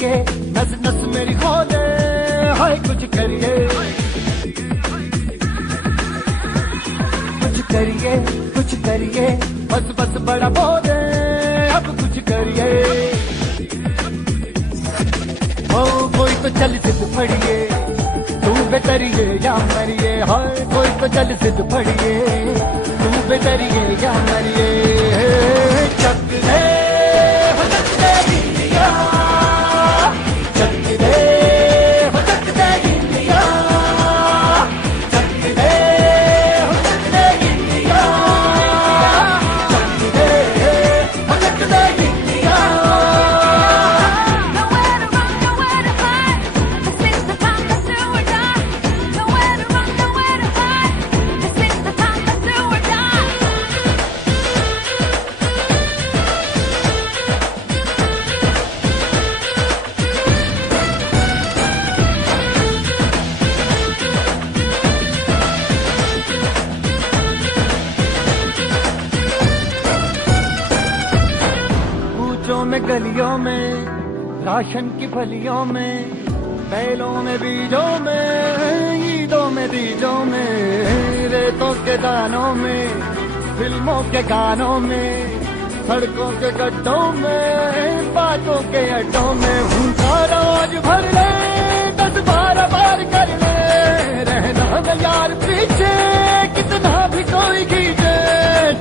करिए, नस नस मेरी खोले, हाय कुछ करिए, कुछ करिए, बस बस बड़ा बोले, अब कुछ करिए। ओ कोई तो चल जिद फड़िए, तू बेतरिए या मरिए, हाय कोई तो चल जिद फड़िए, तू बेतरिए या मरिए। चक दे हो चक दे इंडिया, चक दे हो चक दे इंडिया, चक दे हो चक दे इंडिया, चक दे हो चक दे India. Nowhere to run, nowhere to hide. This is the time, let's do or die. Nowhere to run, nowhere to hide. This is the time, let's do or die. कूचों में गलियों में, ration की फलियों में, बैलों में बीजों में, ईदों में बीजों में, रेतों के दानों में, फिल्मों के गानों में, सड़कों के गड्ढों में, बातों के अड्डों में, उनका रोज भर ले, 10-12 बार कर ले, रहना न यार पीछे, कितना भी कोई खींचे,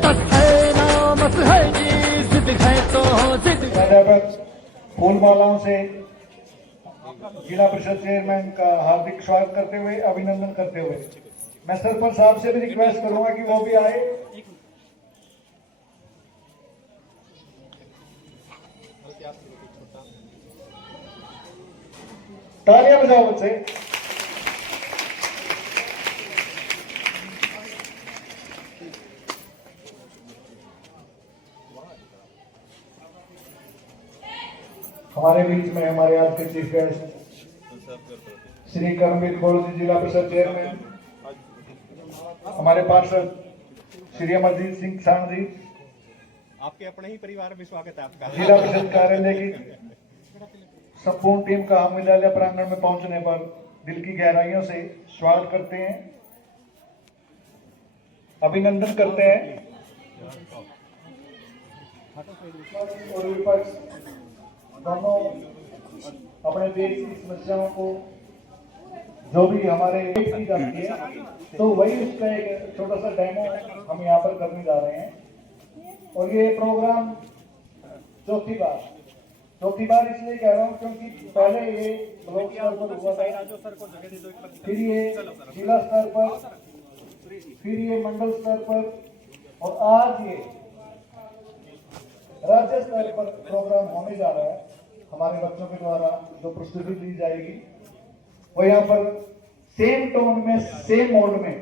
तस है नामस है जी, जिद है तो जिद। फूल मालाओं से जिला परिषद चेयरमैन का हार्दिक स्वागत करते हुए, अभिनंदन करते हुए मैं सरपंच साहब से भी रिक्वेस्ट करूंगा कि वो भी आए। तालियां बजाओ बच्चे। हमारे बीच में हमारे आज के चीफ गेस्ट श्री करमवीर कौर जी, जिला परिषद चेयरमैन, हमारे पार्षद श्री अमरजीत सिंह सांड जी, आपके अपने ही परिवार में स्वागत है आपका। जिला परिषद कार्यालय की संपूर्ण टीम का हम विद्यालय प्रांगण में पहुंचने पर दिल की गहराइयों से स्वागत करते हैं, अभिनंदन करते हैं। और विपक्ष दोनों अपने देश की समस्याओं को जो भी हमारे की जाती है, तो वही उसका एक छोटा सा डेमो हम यहाँ पर करने जा रहे हैं। और ये प्रोग्राम चौथी बार इसलिए कह रहा हूँ क्योंकि पहले ये ब्लॉक स्तर पर हुआ था, फिर ये जिला स्तर पर, फिर ये मंडल स्तर पर, और आज ये राज्य स्तर पर प्रोग्राम होने जा रहा है। हमारे बच्चों के द्वारा जो प्रस्तुति दी जाएगी वो यहाँ पर सेम टोन में, सेम मोड में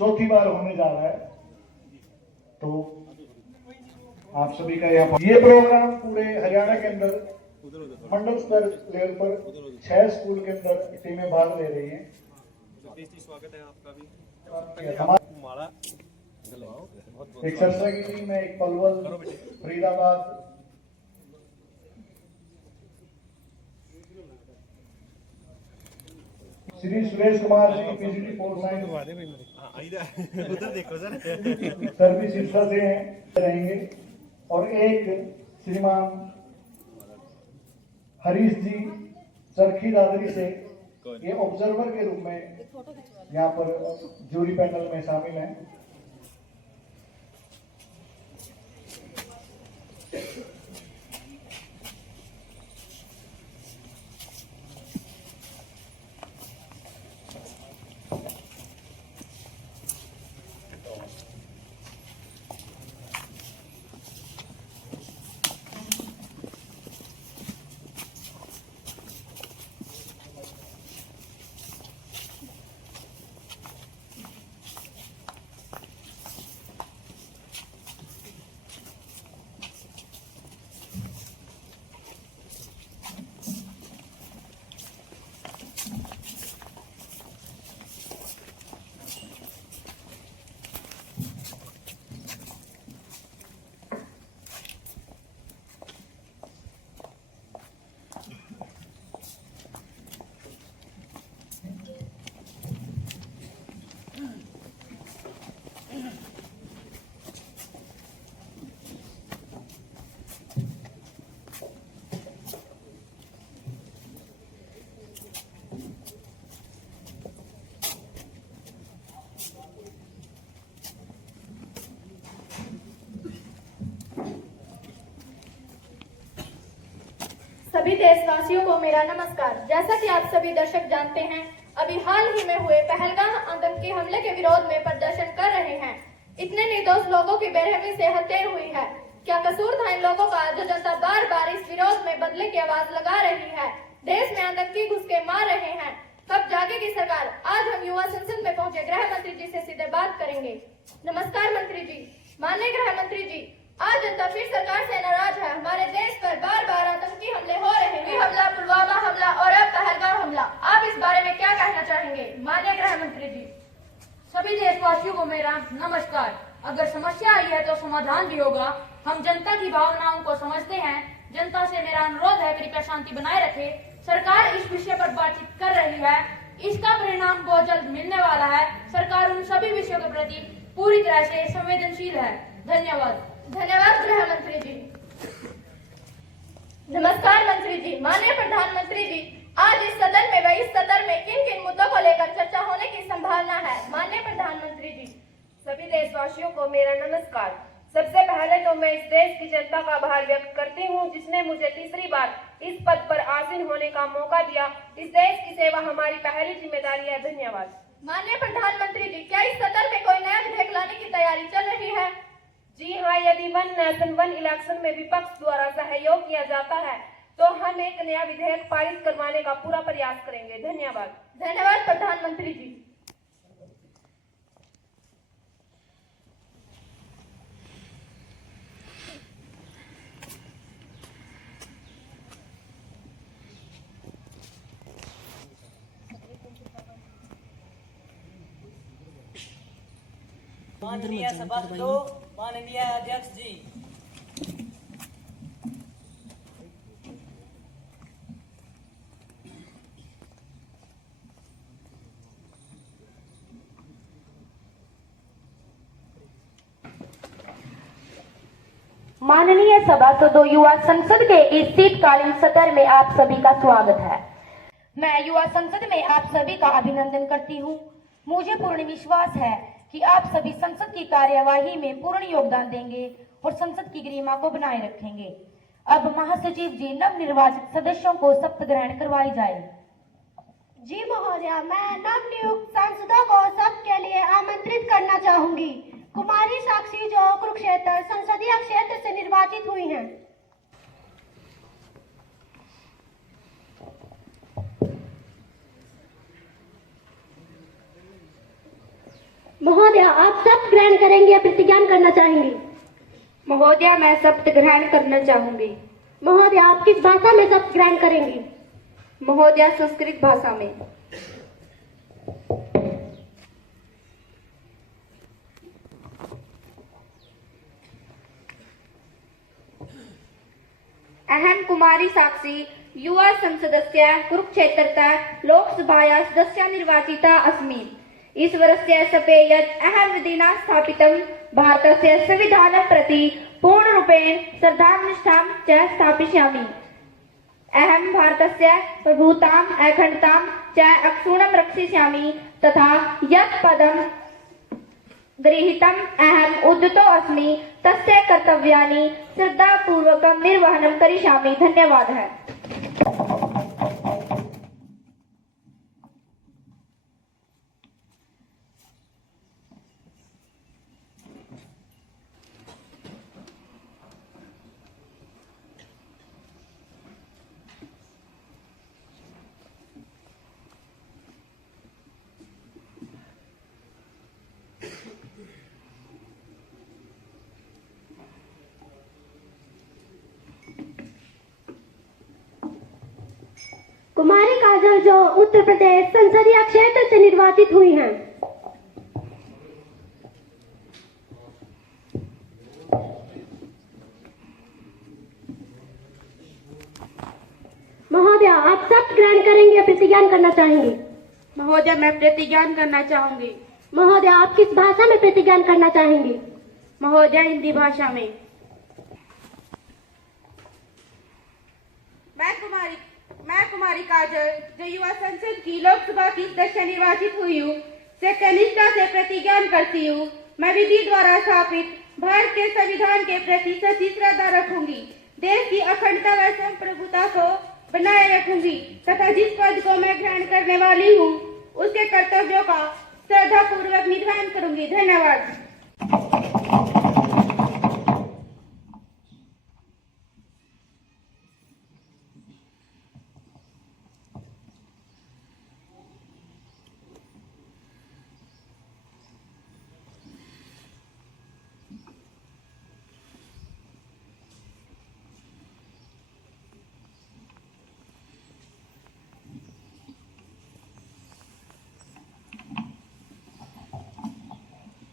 चौथी बार होने जा रहा है। तो आप सभी का यहाँ पर ये प्रोग्राम पूरे हरियाणा के अंदर मंडल स्तर लेवल पर 6 स्कूल के अंदर टीमें भाग ले रही हैं। स्वागत है आपका भी। एक सरसा की टीम है, एक Palwal, Faridabad, Shri Suresh Kumar ji PGT pol science उधर देखो सर, सर्विस सिरसा से रहेंगे, और एक श्रीमान हरीश जी चरखी दादरी से ये ऑब्जर्वर के रूप में यहाँ पर जूरी पैनल में शामिल हैं। सभी देशवासियों को मेरा नमस्कार। जैसा कि आप सभी दर्शक जानते हैं, अभी हाल ही में हुए पहलगाम आतंकी हमले के विरोध में प्रदर्शन कर रहे हैं। इतने निर्दोष लोगों की बेरहमी से हत्या हुई है। क्या कसूर था इन लोगों का जो जनता बार बार इस विरोध में बदले की आवाज लगा रही है? देश में आतंकी घुस के मार रहे हैं। कब जागेगी सरकार? आज हम युवा संसद में पहुंचे गृह मंत्री जी से सीधे बात करेंगे। नमस्कार मंत्री जी। माननीय गृह मंत्री जी, आज जनता फिर सरकार से नाराज है। हमारे देश पर बार बार आतंकी हमले हो रहे हैं। हमला, पुलवामा हमला और अब पहलगाम हमला। आप इस बारे में क्या कहना चाहेंगे माननीय गृह मंत्री जी? सभी देशवासियों को मेरा नमस्कार। अगर समस्या आई है तो समाधान भी होगा। हम जनता की भावनाओं को समझते हैं। जनता से मेरा अनुरोध है कृपया शांति बनाए रखे। सरकार इस विषय पर बातचीत कर रही है। इसका परिणाम बहुत जल्द मिलने वाला है। सरकार उन सभी विषयों के प्रति पूरी तरह से संवेदनशील है। धन्यवाद। धन्यवाद गृह मंत्री जी। नमस्कार मंत्री जी। माननीय प्रधानमंत्री जी, आज इस सदन में व इस सत्र में किन किन मुद्दों को लेकर चर्चा होने की संभावना है? माननीय प्रधानमंत्री जी। सभी देशवासियों को मेरा नमस्कार। सबसे पहले तो मैं इस देश की जनता का आभार व्यक्त करती हूँ जिसने मुझे तीसरी बार इस पद पर आसीन होने का मौका दिया। इस देश की सेवा हमारी पहली जिम्मेदारी है। धन्यवाद। माननीय प्रधानमंत्री जी, क्या इस सत्र में कोई नया विधेयक लाने की तैयारी चल रही है? जी हाँ, यदि वन नेशन वन इलेक्शन में विपक्ष द्वारा सहयोग किया जाता है तो हम एक नया विधेयक पारित करवाने का पूरा प्रयास करेंगे। धन्यवाद। धन्यवाद प्रधानमंत्री जी। माननीय सभासदों, माननीय अध्यक्ष जी, माननीय सभासदों, युवा संसद के इस शीतकालीन सत्र में आप सभी का स्वागत है। मैं युवा संसद में आप सभी का अभिनंदन करती हूँ। मुझे पूर्ण विश्वास है कि आप सभी संसद की कार्यवाही में पूर्ण योगदान देंगे और संसद की गरिमा को बनाए रखेंगे। अब महासचिव जी नवनिर्वाचित सदस्यों को शपथ ग्रहण करवाई जाए। जी महोदय, मैं नवनियुक्त सांसदों को शपथ के लिए आमंत्रित करना चाहूंगी। कुमारी साक्षी जो कुरुक्षेत्र संसदीय क्षेत्र से निर्वाचित हुई हैं। महोदय, आप शपथ ग्रहण करेंगे या प्रतिज्ञा करना चाहेंगे? महोदय, मैं शपथ ग्रहण करना चाहूंगी। महोदय, आप किस भाषा में शपथ ग्रहण करेंगे? महोदय, संस्कृत भाषा में। अहं कुमारी साक्षी युवा संसदस्य कुरुक्षेत्रतः लोकसभाया सदस्या निर्वाचिता अस्मि। ईश्वरस्य शपे यत् अहं विधिना स्थापितं भारतस्य संविधानं प्रति पूर्णरूपेण श्रद्धां निष्ठां च स्थापयिष्यामि। अहं भारतस्य प्रभुताम् अखण्डतां च अक्षुण्णं रक्षयिष्यामि तथा यत् पदं गृहीतम् अहम् उद्यतो अस्मि तस्य कर्तव्यानि श्रद्धापूर्वकं निर्वहनं करिष्यामि। धन्यवादः। कुमारी काजल जो उत्तर प्रदेश संसदीय क्षेत्र से निर्वाचित हुई हैं। महोदय, आप शपथ ग्रहण करेंगे या प्रतिज्ञा करना चाहेंगे? महोदय, मैं प्रतिज्ञा करना चाहूंगी। महोदय, आप किस भाषा में प्रतिज्ञा करना चाहेंगे? महोदय, हिंदी भाषा में। मैं कुमारी काजल जो युवा संसद की लोकसभा की सदस्य निर्वाचित हुई हूँ से निष्ठा से प्रतिज्ञा करती हूँ। मैं विधि द्वारा स्थापित भारत के संविधान के प्रति सच्ची श्रद्धा रखूंगी। देश की अखंडता व संप्रभुता को बनाए रखूंगी तथा जिस पद को मैं ग्रहण करने वाली हूँ उसके कर्तव्यों का श्रद्धापूर्वक निर्वहन करूंगी। धन्यवाद।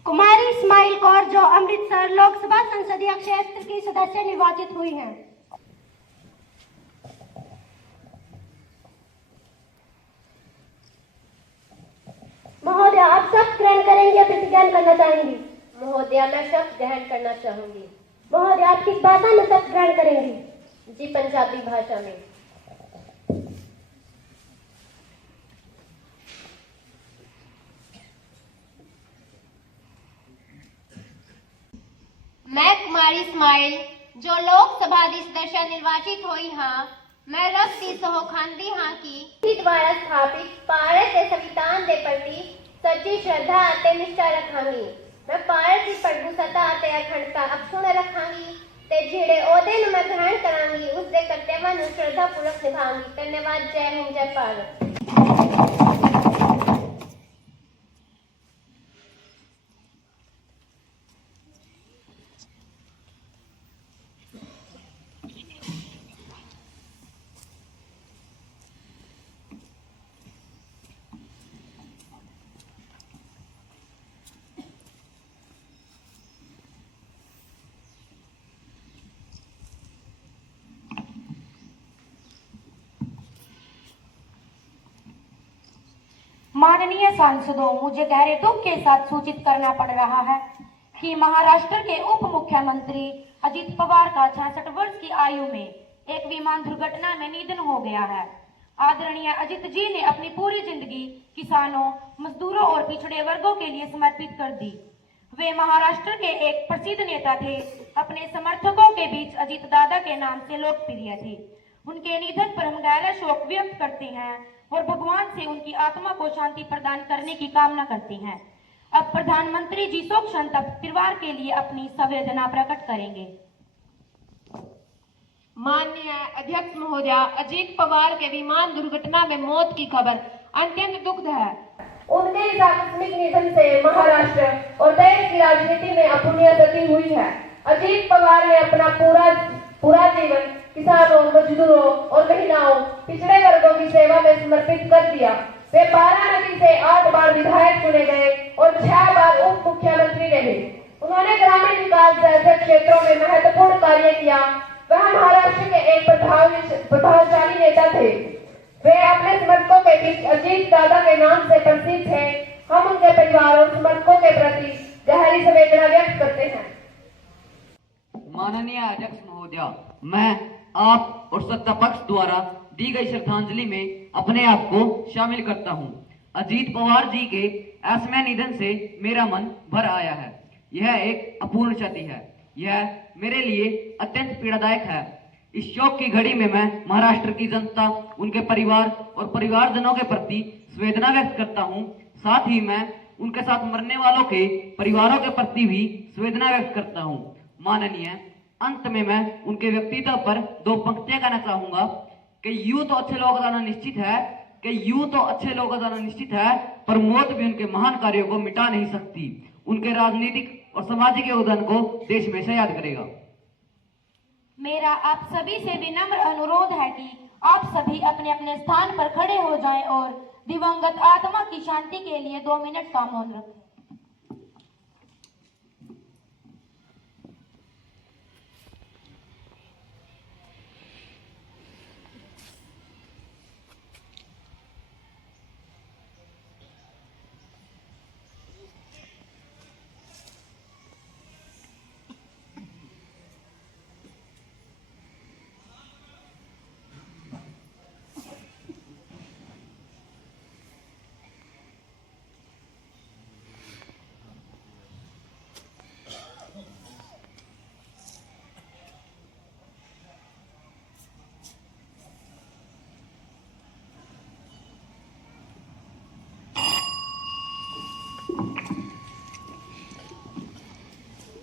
कुमारी इस्माइल कौर जो अमृतसर लोकसभा संसदीय क्षेत्र की सदस्य निर्वाचित हुई हैं। महोदय, आप शपथ ग्रहण करेंगे या प्रतिज्ञा करना चाहेंगी? महोदया, मैं शपथ ग्रहण करना चाहूंगी। महोदय, आप किस भाषा में शपथ ग्रहण करेंगी? जी, पंजाबी भाषा में। मैं कुमारी इस्माइल जो लोकसभा की सदस्य निर्वाचित हुई हाँ, मैं रखती सहो खांदी हाँ की द्वारा स्थापित भारत के संविधान के प्रति सच्ची श्रद्धा और निष्ठा रखांगी। मैं भारत की प्रभुसत्ता और अखंडता अक्षुण्ण रखांगी ते जेड़े ओहदे नूं मैं ग्रहण करांगी उसके कर्तव्यां नूं श्रद्धापूर्वक निभांगी। धन्यवाद। जय हिंद, जय भारत। माननीय सांसदों, मुझे गहरे दुख के साथ सूचित करना पड़ रहा है कि महाराष्ट्र के उप मुख्यमंत्री अजित पवार का 66 वर्ष की आयु में एक विमान दुर्घटना में निधन हो गया है। आदरणीय अजित जी ने अपनी पूरी जिंदगी किसानों, मजदूरों और पिछड़े वर्गों के लिए समर्पित कर दी। वे महाराष्ट्र के एक प्रसिद्ध नेता थे। अपने समर्थकों के बीच अजित दादा के नाम से लोकप्रिय थे। उनके निधन पर हम गहरा शोक व्यक्त करते हैं और भगवान से उनकी आत्मा को शांति प्रदान करने की कामना करते हैं। अब प्रधानमंत्री जी शोक संतप्त परिवार के लिए अपनी संवेदना प्रकट करेंगे। माननीय अध्यक्ष महोदया, अजीत पवार के विमान दुर्घटना में मौत की खबर अत्यंत दुखद है। उनके इस आकस्मिक निधन से महाराष्ट्र और देश की राजनीति में अपूर्णीय गति हुई है। अजीत पवार ने अपना पूरा जीवन किसानों, मजदूरों और महिलाओं, पिछड़े वर्गों की सेवा में समर्पित कर दिया। वे बाराणसी से 8 बार विधायक चुने गए और 6 बार उप मुख्यमंत्री रहे। उन्होंने ग्रामीण विकास जैसे क्षेत्रों में महत्वपूर्ण कार्य किया। वह महाराष्ट्र के एक प्रभावशाली नेता थे। वे अपने समर्थकों के बीच अजीत दादा के नाम से प्रसिद्ध थे। हम उनके परिवार और समर्थकों के प्रति गहरी संवेदना व्यक्त करते हैं। माननीय अध्यक्ष महोदया, मैं आप और सत्ता पक्ष द्वारा दी गई श्रद्धांजलि में अपने आप को शामिल करता हूं। अजीत पवार जी के असामयिक निधन से मेरा मन भर आया है। यह एक अपूर्ण क्षति है। यह मेरे लिए अत्यंत पीड़ादायक है। इस शोक की घड़ी में मैं महाराष्ट्र की जनता, उनके परिवार और परिवारजनों के प्रति संवेदना व्यक्त करता हूं। साथ ही मैं उनके साथ मरने वालों के परिवारों के प्रति भी संवेदना व्यक्त करता हूं। माननीय, अंत में मैं उनके व्यक्तित्व पर 2 पंक्तियां कहना चाहूंगा कि यूं तो अच्छे लोग जाना निश्चित है पर मौत भी उनके महान कार्यों को मिटा नहीं सकती। उनके राजनीतिक और सामाजिक योगदान को देश हमेशा याद करेगा। मेरा आप सभी से विनम्र अनुरोध है कि आप सभी अपने अपने स्थान पर खड़े हो जाएं और दिवंगत आत्मा की शांति के लिए 2 मिनट का मौन रखें।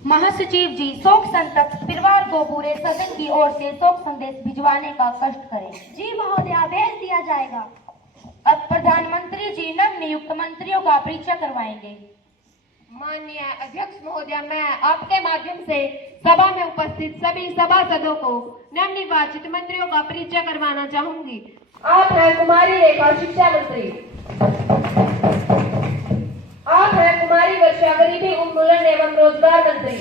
महासचिव जी शोक संतप्त परिवार को पूरे सदन की ओर से शोक संदेश भिजवाने का कष्ट करें। जी महोदया, भेज दिया जाएगा। अब प्रधानमंत्री जी नव नियुक्त मंत्रियों का परिचय करवाएंगे। माननीय अध्यक्ष महोदया, मैं आपके माध्यम से सभा में उपस्थित सभी सभासदों को नवनिर्वाचित मंत्रियों का परिचय करवाना चाहूंगी। आप हैं कुमारी रेखा शिक्षा मंत्री, आप हैं कुमारी वर्षा गरीबी उन्मूलन एवं रोजगार मंत्री,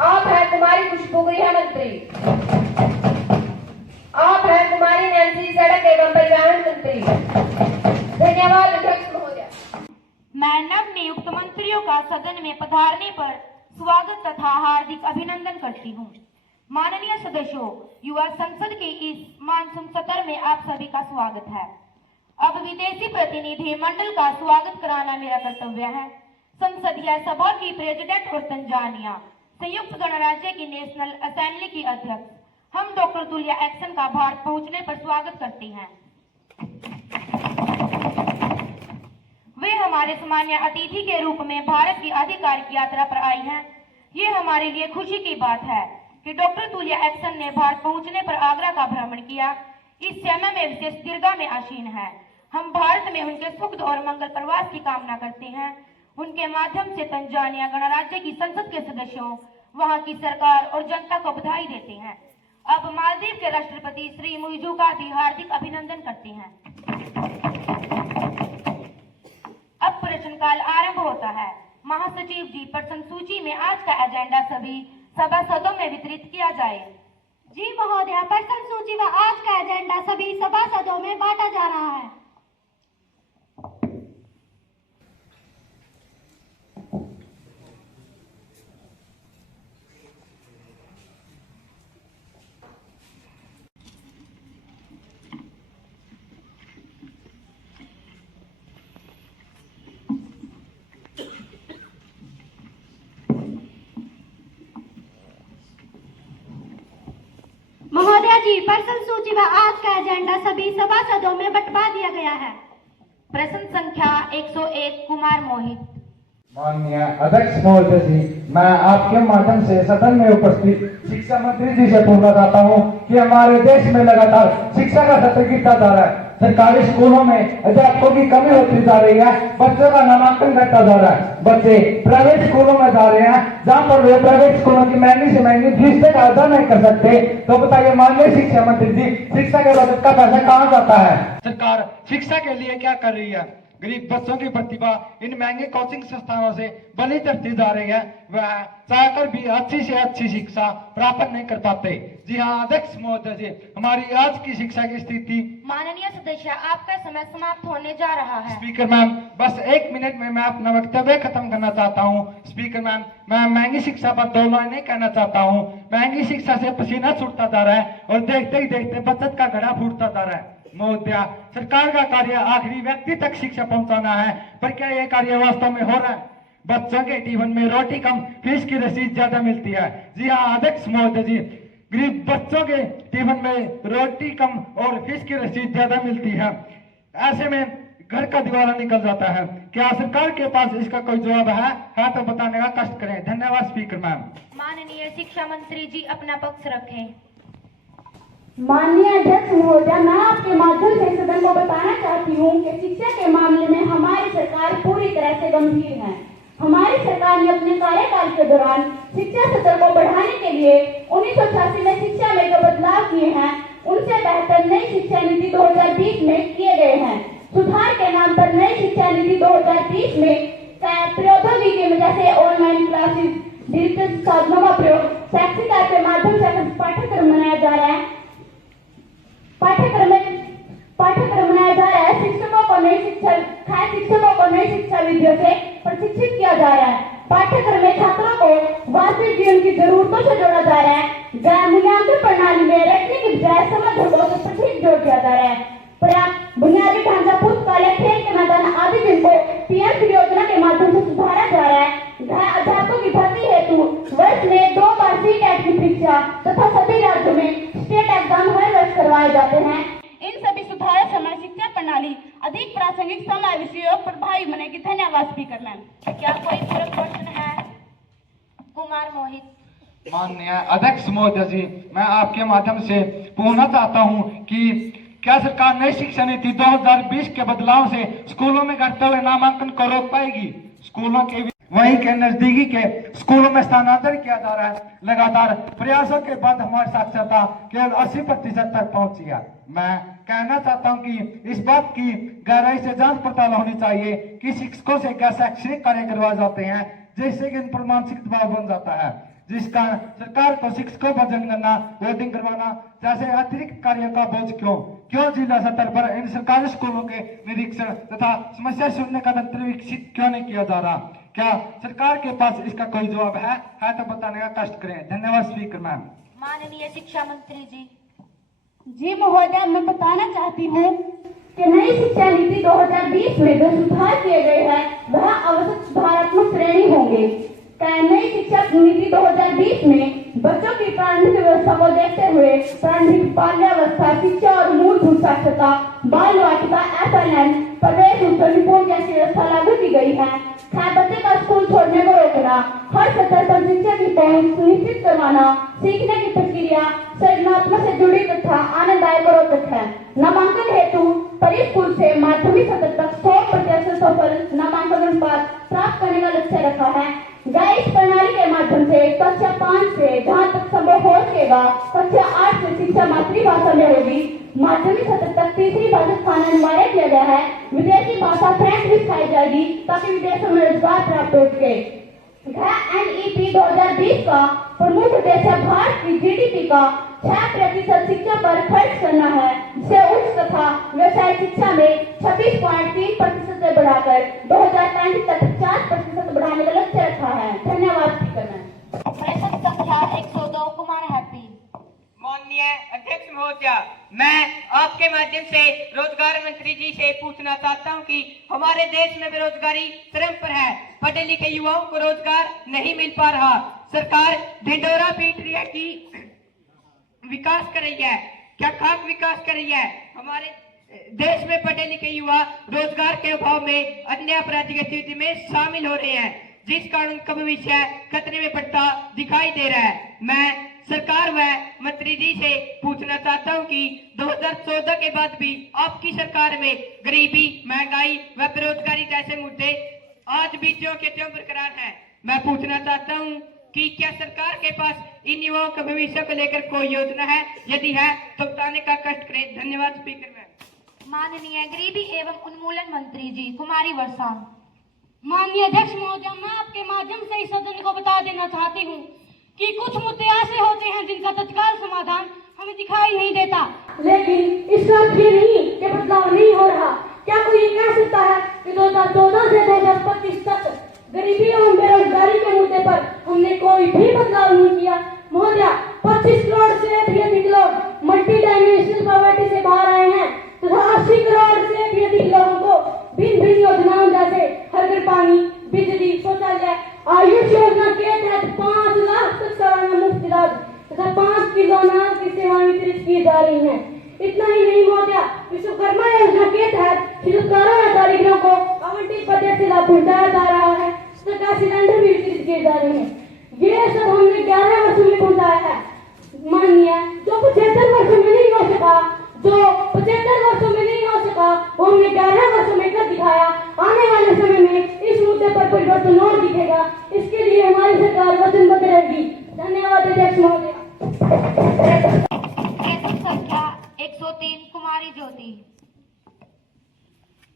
आप हैं कुमारी खुशबू गृह मंत्री, आप हैं कुमारी नैन्सी सड़क एवं परिवहन मंत्री। धन्यवाद अध्यक्ष महोदया। मैं नव नियुक्त मंत्रियों का सदन में पधारने पर स्वागत तथा हार्दिक अभिनंदन करती हूँ। माननीय सदस्यों, युवा संसद के इस मानसून सत्र में आप सभी का स्वागत है। अब विदेशी प्रतिनिधि मंडल का स्वागत कराना मेरा कर्तव्य है। संसदीय सभा की प्रेसिडेंट और तंजानिया संयुक्त गणराज्य की नेशनल असेंबली की अध्यक्ष हम डॉक्टर तुलिया एक्सन का भारत पहुंचने पर स्वागत करते हैं। वे हमारे सामान्य अतिथि के रूप में भारत की आधिकारिक यात्रा पर आई हैं। ये हमारे लिए खुशी की बात है कि डॉक्टर तुलिया एक्सन ने भारत पहुंचने पर आगरा का भ्रमण किया। इस समय में विशेष दीर्घा में आसीन है। हम भारत में उनके सुख और मंगल प्रवास की कामना करते हैं। उनके माध्यम से तंजानिया गणराज्य की संसद के सदस्यों, वहां की सरकार और जनता को बधाई देते हैं। अब मालदीव के राष्ट्रपति श्री मुइजू का भी हार्दिक अभिनंदन करते हैं। अब प्रश्नकाल आरंभ होता है। महासचिव जी, प्रश्न सूची में आज का एजेंडा सभी सभासदों में वितरित किया जाए। जी महोदया, प्रश्न सूची व आज का एजेंडा सभी सभासदों में बांटा जा रहा है। महोदया जी, प्रश्न सूची व आज का एजेंडा सभी सभासदों में बंटवा दिया गया है। प्रश्न संख्या 101 कुमार मोहित। माननीय अध्यक्ष महोदय जी, मैं आपके माध्यम से सदन में उपस्थित शिक्षा मंत्री जी से पूछना चाहता हूं कि हमारे देश में लगातार शिक्षा का स्तर गिरता जा रहा है। सरकारी स्कूलों में अध्यापकों की कमी होती जा रही है। बच्चों का नामांकन घटता जा रहा है। बच्चे प्राइवेट स्कूलों में जा रहे हैं, जहाँ पर वे प्राइवेट स्कूलों की महंगी से महंगी फीस तक अदा नहीं कर सकते। तो बताइए माननीय शिक्षा मंत्री जी, शिक्षा के बजट का पैसा कहाँ जाता है? सरकार शिक्षा के लिए क्या कर रही है? गरीब बच्चों की प्रतिभा इन महंगे कोचिंग संस्थानों से बली चढ़ती जा रही है। वह चाहकर भी अच्छी से अच्छी शिक्षा प्राप्त नहीं कर पाते। जी हाँ अध्यक्ष महोदय जी, हमारी आज की शिक्षा की स्थिति। माननीय सदस्य, आपका समय समाप्त होने जा रहा है। स्पीकर मैम, बस 1 मिनट में मैं अपना वक्तव्य खत्म करना चाहता हूँ। स्पीकर मैम, मैं महंगी शिक्षा पर 2 लाइनें कहना चाहता हूँ। महंगी शिक्षा से पसीना छूटता जा रहा है और देखते ही देखते बचत का घड़ा फूटता जा रहा है। महोदया, सरकार का कार्य आखिरी व्यक्ति तक शिक्षा पहुंचाना है, पर क्या ये कार्य वास्तव में हो रहा है? बच्चों के टीफन में रोटी कम, फीस की रसीद ज्यादा मिलती है। जी हाँ अध्यक्ष महोदय जी, गरीब बच्चों के टीफन में रोटी कम और फीस की रसीद ज्यादा मिलती है। ऐसे में घर का दिवाला निकल जाता है। क्या सरकार के पास इसका कोई जवाब है तो बताने का कष्ट करें। धन्यवाद स्पीकर मैम। माननीय शिक्षा मंत्री जी, अपना पक्ष रखें। माननीय अध्यक्ष महोदया, मैं आपके माध्यम से सदन को बताना चाहती हूँ कि शिक्षा के मामले में हमारी सरकार पूरी तरह से गंभीर है। हमारी सरकार ने अपने कार्यकाल के दौरान शिक्षा स्तर को बढ़ाने के लिए 1986 में शिक्षा में जो बदलाव किए हैं, उनसे बेहतर नई शिक्षा नीति 2020 में किए गए हैं। सुधार के नाम पर नई शिक्षा नीति 2020 में प्रौद्योगिकी में जैसे ऑनलाइन क्लासेस, डिजिटल साधनों का प्रयोग, शैक्षिक ऐप के माध्यम से पाठ्यक्रम बनाया जा रहा है। पाठ्यक्रम बनाया जा रहा है। शिक्षकों को नई शिक्षा विधियों से प्रशिक्षित किया जा रहा है। पाठ्यक्रम में छात्रों को वास्तविक जीवन की जरूरतों से जोड़ा जा रहा है। मूल्यांकन प्रणाली में रटने की बजाय समझौतों से प्रशिक्षित जोड़ किया जा रहा है। पर्याप्त बुनियादी ढांचा, पुस्तकालय, खेल के मैदान आदि जिनको पीएम योजना के माध्यम से सुधारा जा रहा है। अध्यापकों की भर्ती हेतु वर्ष में 2 बार CTET की परीक्षा तथा सभी राज्यों में स्टेट एग्जाम हर वर्ष करवाए जाते हैं। इन सभी सुधारों से हमारी शिक्षा प्रणाली अधिक प्रासंगिक, समावेशी और प्रभावी बनेगी। धन्यवाद स्पीकर मैम। क्या कोई पूरक प्रश्न है? कुमार मोहित। माननीय अध्यक्ष महोदय जी, मैं आपके माध्यम से पूछना चाहता हूं कि क्या सरकार नई शिक्षा नीति 2020 के बदलाव से स्कूलों में घटते हुए नामांकन को रोक पाएगी? स्कूलों के वहीं के नजदीकी के स्कूलों में स्थानांतरण किया जा रहा है। लगातार प्रयासों के बाद हमारी साक्षरता केवल 80% तक पहुंची है। मैं कहना चाहता हूं कि इस बात की गहराई से जांच पड़ताल होनी चाहिए कि शिक्षकों से क्या शैक्षणिक कार्य करवाए जाते हैं जिससे कि इन पर मानसिक दबाव बन जाता है, जिसका सरकार को शिक्षकों पर जनगणना वोटिंग करवाना जैसे अतिरिक्त कार्यों का बोझ क्यों जिला स्तर पर इन सरकारी स्कूलों के निरीक्षण तथा समस्या सुनने का तंत्र विकसित क्यों नहीं किया जा रहा? क्या सरकार के पास इसका कोई जवाब है तो बताने का कष्ट करें। धन्यवाद स्पीकर मैम। माननीय शिक्षा मंत्री जी। जी महोदय, मैं बताना चाहती हूँ कि नई शिक्षा नीति 2020 में जो सुधार किए गए हैं वह आवश्यक सुधारात्मक श्रेणी होंगे। नई शिक्षा नीति 2020 में बच्चों की प्रारंभिक व्यवस्था को देखते हुए प्रारंभिक बाल्यावस्था शिक्षा और मूलभूत साक्षरता, बाल वाटिका, FLN, प्रवेश उत्तर निपुण जैसी व्यवस्था लागू की गई है। बच्चे का स्कूल छोड़ने को रोकना, हर स्तर पर शिक्षा की पहुंच सुनिश्चित करवाना, सीखने की प्रक्रिया सृजनात्मक से जुड़ी तथा आनंददायक और रोचक है। नामांकन हेतु प्री स्कूल से माध्यमिक स्तर तक 100% सफल नामांकन अनुपात प्राप्त करने का लक्ष्य रखा है। इस प्रणाली के माध्यम से कक्षा 5 से जहाँ तक संभव हो सकेगा कक्षा 8 से शिक्षा मातृभाषा में होगी। माध्यमिक स्तर तक तीसरी भाषा स्थान अनिवार्य किया गया है। विदेशी भाषा फ्रेंच भी सिखाई जाएगी ताकि विदेशों में रोजगार प्राप्त हो सके। NEP 2020 का प्रमुख उद्देश्य भारत की GDP का 6% शिक्षा पर खर्च करना है, जिसे उच्च तथा व्यवसायिक शिक्षा में 26.3% से बढ़ाकर 2035 तक 50% बढ़ाने का लक्ष्य रखा है। धन्यवाद स्पीकर मैम। प्रश्न संख्या 102 कुमार हैप्पी। माननीय अध्यक्ष महोदय, मैं आपके माध्यम से रोजगार मंत्री जी से पूछना चाहता हूं कि हमारे देश में बेरोजगारी चरम पर है। पढ़े लिखे युवाओं को रोजगार नहीं मिल पा रहा। सरकार ढिंडोरा पीट रही है कि विकास कर रही है, क्या खाक विकास कर रही है? हमारे देश में पढ़े लिखे युवा रोजगार के अभाव में अन्य आपराधिक गतिविधि में शामिल हो रहे हैं, जिस कारण उनका भविष्य खतरे में पड़ता दिखाई दे रहा है। मैं सरकार व मंत्री जी से पूछना चाहता हूं कि 2014 के बाद भी आपकी सरकार में गरीबी, महंगाई व बेरोजगारी जैसे मुद्दे आज भी ज्यों के त्यों बरकरार हैं। मैं पूछना चाहता हूं कि क्या सरकार के पास इन युवाओं के भविष्य को लेकर कोई योजना है? यदि है तो बताने का कष्ट करें। धन्यवाद स्पीकर मैम। माननीय गरीबी एवं उन्मूलन मंत्री जी कुमारी वर्षा। माननीय अध्यक्ष महोदय, मैं आपके माध्यम से इस सदन को बता देना चाहती हूँ कि कुछ मुद्दे ऐसे होते हैं जिनका तत्काल समाधान हमें दिखाई नहीं देता, लेकिन इस बात ये नहीं कि बदलाव नहीं हो रहा। क्या कोई ये कह सकता है कि 2014 से 2025 तक गरीबी एवं बेरोजगारी के मुद्दे पर हमने कोई भी बदलाव नहीं किया? महोदय, 25 करोड़ से भी अधिक लोग मल्टी डायमेंशनल पॉवर्टी से बाहर आए हैं तथा 80 करोड़ से भी अधिक लोगों को भिन्न भिन्न योजनाओं जैसे हर घर पानी, बिजली, शौचालय, आयुष योजना के तहत 5 लाख तक सालाना मुफ्त इलाज तथा 5 किलो अनाज की सेवाएं वितरित की जा रही हैं। इतना ही नहीं महोदय, विश्वकर्मा योजना के तहत शिल्पकारों व कारीगरों को आवंटित बजट से लाभ पहुंचाया जा रहा है तथा सिलेंडर भी वितरित किए जा रहे हैं। ये सब हमने 11 वर्षों में पहुंचाया है। माननीय, जो 75 वर्षों में नहीं हो सका, वो हमने 11 वर्षों में कर दिखाया। आने वाले समय में इस मुद्दे पर परिवर्तन और दिखेगा। इसके लिए हमारी सरकार वचनबद्ध रहेगी। धन्यवाद अध्यक्ष महोदय। संख्या 103 कुमारी ज्योति।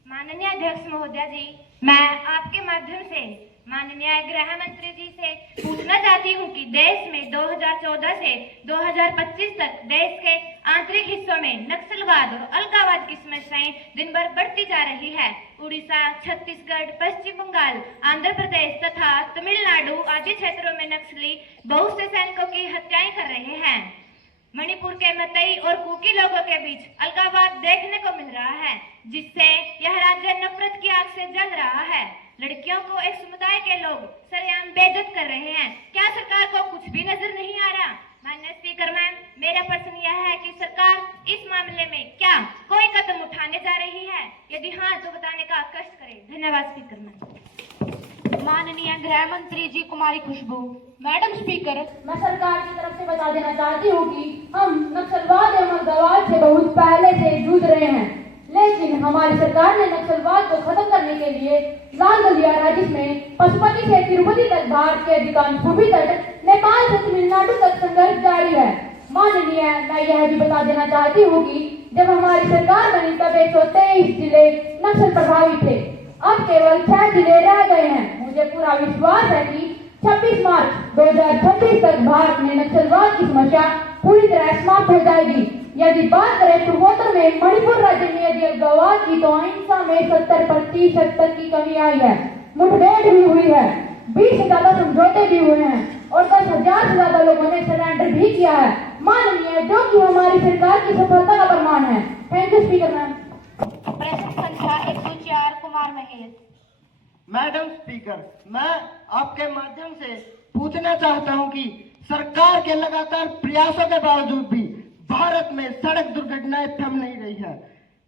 माननीय अध्यक्ष महोदय जी, मैं आपके माध्यम से माननीय गृह मंत्री जी से पूछना चाहती हूं कि देश में 2014 से 2025 तक देश के आंतरिक हिस्सों में नक्सलवाद और अलगाववाद की समस्याएं दिन भर बढ़ती जा रही है। उड़ीसा, छत्तीसगढ़, पश्चिम बंगाल, आंध्र प्रदेश तथा तमिलनाडु आदि क्षेत्रों में नक्सली बहुत से सैनिकों की हत्याएं कर रहे हैं। मणिपुर के मतई और कुकी लोगों के बीच अलगाववाद देखने को मिल रहा है, जिससे यह राज्य नफरत की आग से जल रहा है। लड़कियों को एक समुदाय के लोग सरेआम बेइज्जत कर रहे हैं। क्या सरकार को कुछ भी नजर नहीं आ रहा? माननीय स्पीकर मैम, मेरा प्रश्न यह है कि सरकार इस मामले में क्या कोई कदम उठाने जा रही है? यदि हाँ तो बताने का कष्ट करें। धन्यवाद स्पीकर मैम। माननीय गृह मंत्री जी कुमारी खुशबू। मैडम स्पीकर, मैं सरकार की तरफ से बता देना चाहती हूँ कि हम नक्सलवाद एवं उग्रवाद से बहुत पहले से जूझ रहे हैं, लेकिन हमारी सरकार ने नक्सलवाद को खत्म करने के लिए लाल गलियारा, जिसमें पशुपति से तिरुपति तक भारत के अधिकांश पूर्वी तट, नेपाल से तमिलनाडु तक संघर्ष जारी है। माननीय, मैं यह भी बता देना चाहती हूँ कि जब हमारी सरकार बनी तब 123 जिले नक्सल प्रभावित थे, अब केवल 6 जिले रह गए हैं। मुझे पूरा विश्वास है कि 26 मार्च 2026 तक भारत में नक्सलवाद की समस्या पूरी तरह समाप्त हो जाएगी। यदि बात करें पूर्वोत्तर में मणिपुर राज्य में यदि उग्रवाद की तो अहिंसा में 70% तक की कमी आई है, मुठभेड़ भी हुई है, 20 से ज्यादा समझौते भी हुए हैं और 10,000 से ज्यादा लोगों ने सरेंडर भी किया है। माननीय, जो कि हमारी सरकार की सफलता का प्रमाण है। Thank you speaker ma'am. प्रश्न संख्या 104 कुमार महेश। मैडम स्पीकर, मैं आपके माध्यम से पूछना चाहता हूं कि सरकार के लगातार प्रयासों के बावजूद भी भारत में सड़क दुर्घटनाएं थम नहीं रही है।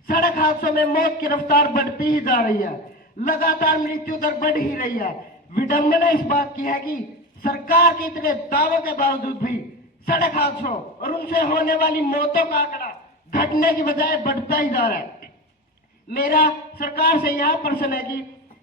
सड़क हादसों में मौत की रफ्तार बढ़ती ही जा रही है, लगातार मृत्यु दर बढ़ ही रही है। विडंबना इस बात की है कि सरकार के इतने दावों के बावजूद भी सड़क हादसों और उनसे होने वाली मौतों का आंकड़ा घटने की बजाय बढ़ता ही जा रहा है। मेरा सरकार से यह प्रश्न है कि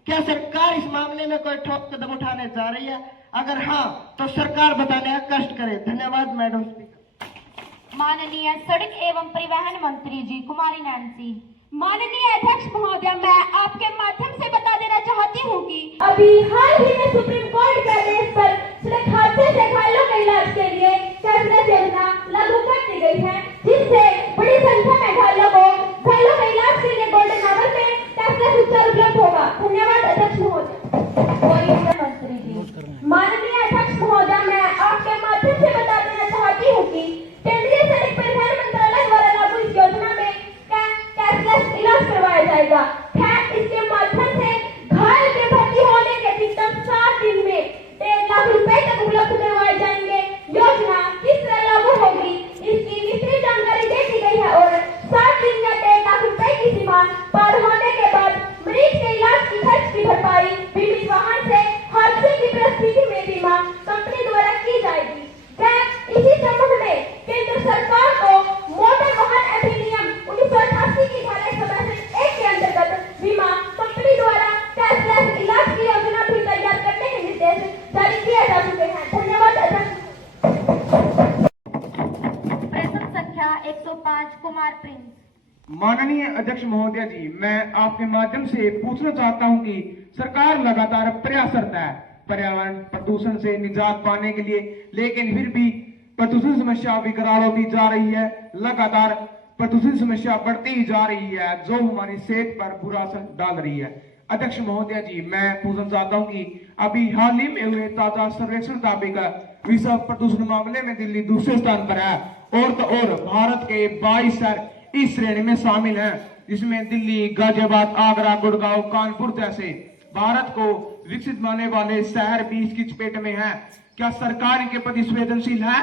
क्या सरकार इस मामले में कोई ठोस कदम उठाने जा रही है? अगर हाँ, तो सरकार बताने का कष्ट करे। धन्यवाद मैडम स्पीकर। माननीय सड़क एवं परिवहन मंत्री जी कुमारी नैन्सी। माननीय अध्यक्ष महोदय, मैं आपके माध्यम से बता देना चाहती हूँ कि अभी हाल ही में सुप्रीम कोर्ट के आदेश पर सड़क हादसे से घायलों के इलाज के लिए कैशलेस योजना लागू कर दी गई है, जिससे बड़ी संख्या में घायलों के इलाज के लिए गोल्डन आवर में कैशलेस उपचार उपलब्ध होगा। धन्यवाद अध्यक्ष महोदय। मंत्री जी। माननीय अध्यक्ष महोदय, मैं आपके माध्यम से बता देना चाहती हूँ कि केंद्रीय सड़क परिवहन मंत्रालय द्वारा लागू इस योजना में कैशलेस इलाज करवाया जाएगा। इसके माध्यम से घायल के भर्ती होने के अधिकतम 7 दिन में 1.5 लाख रुपए तक उपलब्ध करवाए जाएंगे। योजना किस तरह लागू होगी, इसकी विस्तृत जानकारी दे दी गई है और 7 दिन या 1.5 लाख रुपए की सीमा पार होने के बाद मरीज के इलाज की खर्च की भरपाई बीमित वाहन से हादसे की परिस्थिति में बीमा कंपनी द्वारा की जाएगी। इसी संबंध में केंद्र सरकार को मोटर वाहन अधिनियम 1988 की धारा 1 के अंतर्गत बीमा कंपनी द्वारा कैशलेस इलाज की योजना भी तैयार करने के निर्देश जारी किए जा चुके हैं। धन्यवाद अध्यक्ष। प्रश्न संख्या 105 कुमार प्रिंस। माननीय अध्यक्ष महोदय जी, मैं आपके माध्यम से पूछना चाहता हूं कि सरकार लगातार प्रयासरत है पर्यावरण प्रदूषण से निजात पाने के लिए, लेकिन फिर भी प्रदूषण समस्या बिकराल होती जा रही है। लगातार प्रदूषण समस्या बढ़ती ही जा रही है, जो हमारी सेहत पर बुरा असर डाल रही है। अध्यक्ष महोदय जी, मैं पूछना चाहता हूं कि अभी हाल ही में हुए ताजा सर्वेक्षण मुताबिक विश्व प्रदूषण मामले में दिल्ली दूसरे स्थान पर है और तो और भारत के 22 शहर इस श्रेणी में शामिल हैं, जिसमें दिल्ली, गाजियाबाद, आगरा, गुड़गांव, कानपुर जैसे भारत को विकसित मानने वाले शहर भी इसकी चपेट में हैं। क्या सरकार इनके प्रति संवेदनशील है?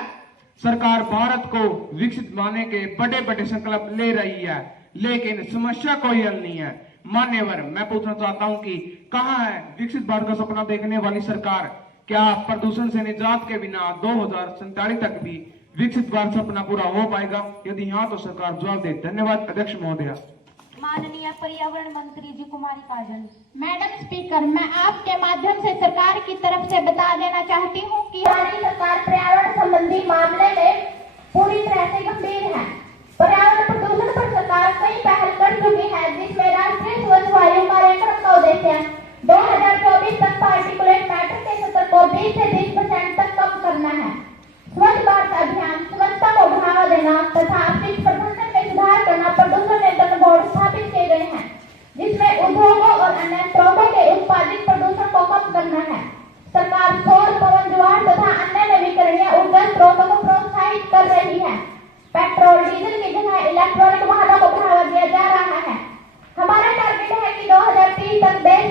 सरकार भारत को विकसित मानने के बड़े बड़े संकल्प ले रही है, लेकिन समस्या कोई हल नहीं है। मान्यवर, मैं पूछना चाहता हूं कि कहां है विकसित भारत का सपना देखने वाली सरकार? क्या प्रदूषण से निजात के बिना 2047 तक भी विकसित भारत सपना पूरा हो पाएगा? यदि हाँ, तो सरकार जवाब दे। धन्यवाद अध्यक्ष महोदय। माननीय पर्यावरण मंत्री जी कुमारी काजल। मैडम स्पीकर, मैं आपके माध्यम से सरकार की तरफ से बता देना चाहती हूँ कि हमारी सरकार पर्यावरण संबंधी मामले में पूरी तरह से गंभीर है। पर्यावरण प्रदूषण पर सरकार कई पहल कर चुकी है, जिसमें राष्ट्रीय स्वच्छ वायु कार्यक्रम का उद्देश्य 2024 तक पार्टिकुलेट मैटर के स्तर को 20 से 30% तक कम करना है। स्वच्छ भारत अभियान स्वच्छता को बढ़ावा देना तथा अपशिष्ट प्रबंधन में सुधार करना प्रदूषण नियंत्रण बोर्ड स्थापित किए गए हैं, जिसमें उद्योगों और अन्य स्रोतों के उत्पादित प्रदूषण को कम करना है। सरकार सौर, पवन, ज्वार तथा अन्य नवीकरणीय ऊर्जा स्रोतों को प्रोत्साहित कर रही है। पेट्रोल डीजल की जगह इलेक्ट्रॉनिक वाहनों को बढ़ावा दिया जा रहा है। हमारा टारगेट है कि 2030 तक देश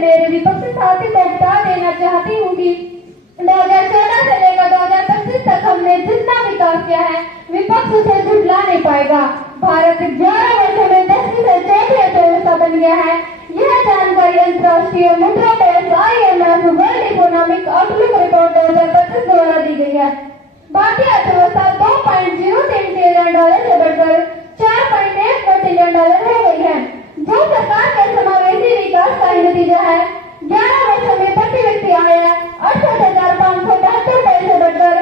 मेरे विपक्षी साथी को बता देना चाहती हूँ कि 2014 से लेकर 2025 तक हमने जितना विकास किया है विपक्ष उसे झुठला नहीं पाएगा। भारत 11 वर्षों में 10वीं से चौथी अर्थव्यवस्था बन गया है। यह जानकारी अंतर्राष्ट्रीय मुद्रा कोष IMF world economic outlook report 2025 द्वारा दी गई है। भारतीय अर्थव्यवस्था $2.03 ट्रिलियन से बढ़कर $4.14 ट्रिलियन हो गई है, जो सरकार के समावेशी विकास का ही नतीजा है। 11 वर्षों में प्रति व्यक्ति आय 68,572 रुपए से बढ़कर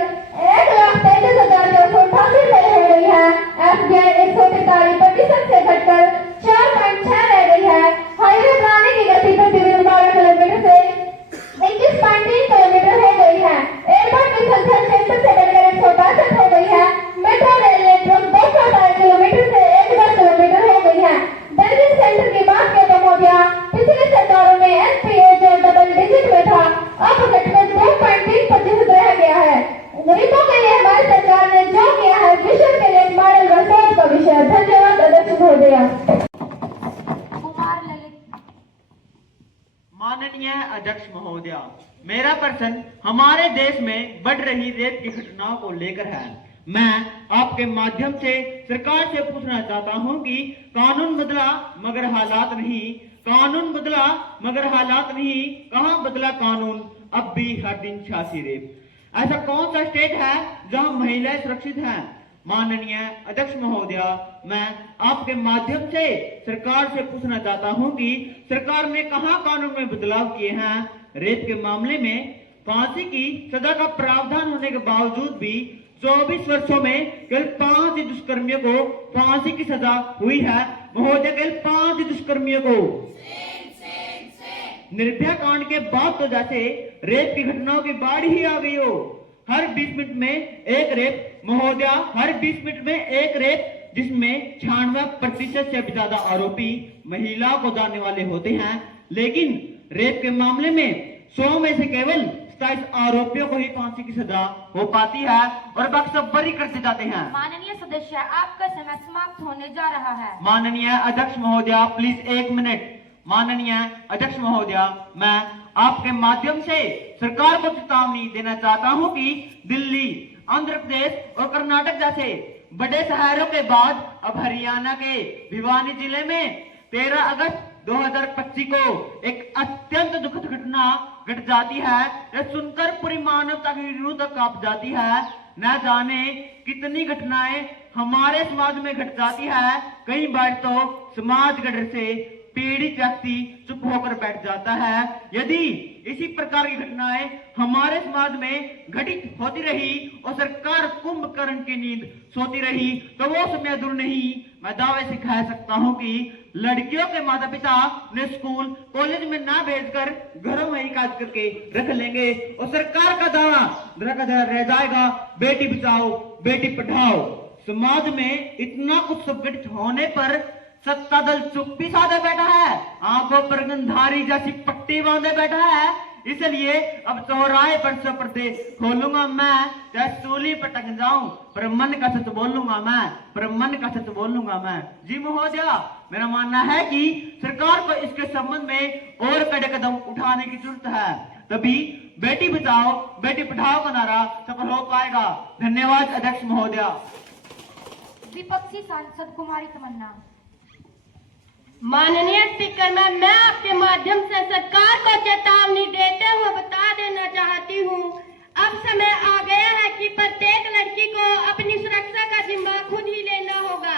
1,33,488 रुपए हो गई है। FDI 143% से घटकर 4.6 रह गई है। हाईवे बनाने की गति प्रतिदिन 12 किलोमीटर से 21.3 किलोमीटर हो गई है। एयरपोर्ट की संख्या 76 से बढ़कर 162 हो गई है। मेट्रो रेल नेटवर्क 228 किलोमीटर से 110 किलोमीटर हो गई है। ड्रेनेज सेंटर की बात करें तो मोदिया पिछली सरकारों में NPA जो डबल डिजिट में था अब घटकर 2.3% रह गया है। गरीबों के लिए हमारी सरकार ने जो किया है विश्व के लिए मॉडल व सोच का विषय। धन्यवाद अध्यक्ष महोदया। माननीय अध्यक्ष महोदया, मेरा प्रश्न हमारे देश में बढ़ रही रेप की घटनाओं को लेकर है। मैं आपके माध्यम से सरकार से पूछना चाहता हूं कि कानून बदला मगर हालात नहीं, कानून बदला मगर हालात नहीं, कहां बदला कानून, अब भी हर दिन 86 रेप। ऐसा कौन सा स्टेट है जहां महिलाएं सुरक्षित हैं? माननीय अध्यक्ष महोदया, मैं आपके माध्यम से सरकार से पूछना चाहता हूं कि सरकार ने कहां कानून में बदलाव किए हैं। रेप के मामले में फांसी की सजा का प्रावधान होने के बावजूद भी 24 वर्षों में केवल 5 दुष्कर्मियों को फांसी की सजा हुई है। महोदय, केवल 5 दुष्कर्मियों को। निर्भया कांड के बाद तो जैसे रेप की घटनाओं की बाढ़ ही आ गई हो। हर 20 मिनट में एक रेप महोदया, हर 20 मिनट में एक रेप, जिसमें 96% से भी ज्यादा आरोपी महिलाओं को जानने वाले होते हैं। लेकिन रेप के मामले में 100 में से केवल 27 आरोपियों को ही फांसी की सजा हो पाती है और बाकी सब बरी करते जाते हैं। माननीय सदस्य, आपका समय समाप्त होने जा रहा है। माननीय अध्यक्ष महोदया, प्लीज 1 मिनट। माननीय अध्यक्ष महोदया, मैं आपके माध्यम से सरकार को चेतावनी देना चाहता हूं कि दिल्ली, आंध्र प्रदेश और कर्नाटक जैसे बड़े शहरों के बाद अब हरियाणा के भिवानी जिले में 13 अगस्त 2025 को एक अत्यंत दुखद घटना घट जाती है। यह सुनकर पूरी मानवता की रूह तक कांप जाती है। न जाने कितनी घटनाएं हमारे समाज में घट जाती है। कई बार तो समाज के डर से पीड़ित व्यक्ति चुप होकर बैठ जाता है। यदि इसी प्रकार की घटनाएं हमारे समाज में घटित होती रही और सरकार कुंभकर्ण की नींद सोती रही तो वो समय दूर नहीं। मैं दावे से कह सकता हूं कि लड़कियों के माता पिता ने स्कूल कॉलेज में ना भेजकर घरों में ही काज करके रख लेंगे और सरकार का दावा रह जाएगा, बेटी बचाओ बेटी पढ़ाओ। समाज में इतना कुछ संगठित होने पर सत्ता दल चुप्पी साधे बैठा है, आंखों पर गंधारी जैसी पट्टी बांधे बैठा है। इसलिए अब चौराहे पर पर्दे खोलूंगा मैं, चाहे सूली पर टंग जाऊं, पर मन का सच बोलूंगा मैं, पर मन का सच बोलूंगा मैं। जी महोदया, मेरा मानना है कि सरकार को इसके संबंध में और कड़े कदम उठाने की जरूरत है, तभी बेटी बचाओ बेटी पढ़ाओ का नारा सफल हो पाएगा। धन्यवाद अध्यक्ष महोदया। विपक्षी सांसद कुमारी तमन्ना। माननीय स्पीकर, मैं आपके माध्यम से सरकार को चेतावनी देते हुए बता देना चाहती हूँ, अब समय आ गया है कि प्रत्येक लड़की को अपनी सुरक्षा का जिम्मा खुद ही लेना होगा।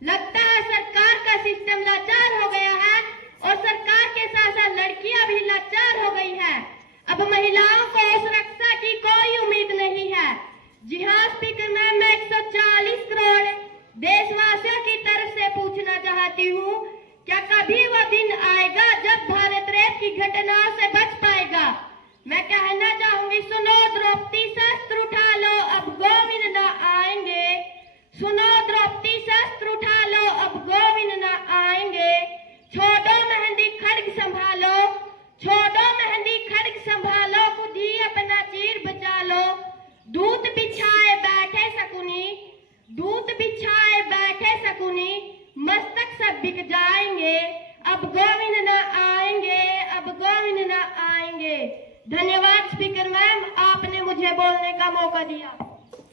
लगता है सरकार का सिस्टम लाचार हो गया है और सरकार के साथ साथ लड़कियां भी लाचार हो गई है। अब महिलाओं को सुरक्षा की कोई उम्मीद नहीं है। जी हाँ स्पीकर, मैं 140 करोड़ देशवासियों की तरफ से पूछना चाहती हूँ, क्या कभी वो दिन आएगा जब भारत रेप की घटनाओं से बच पाएगा? मैं कहना चाहूंगी, सुनो द्रौपदी शस्त्र उठा लो, अब गोविंद न आएंगे। सुनो द्रौपदी शस्त्र उठा लो, अब गोविंद न आएंगे। छोड़ो मेहंदी खड्ग संभालो, छोड़ो मेहंदी खड्ग संभालो, खुद ही अपना चीर बचा लो। दूत बिछाए बैठे शकुनी, दूत बिछाए बैठे शकुनी, मस्तक सब बिक जाएंगे, अब गोविंद न आएंगे, अब गोविंद धन्यवाद स्पीकर मैम, आपने मुझे बोलने का मौका दिया।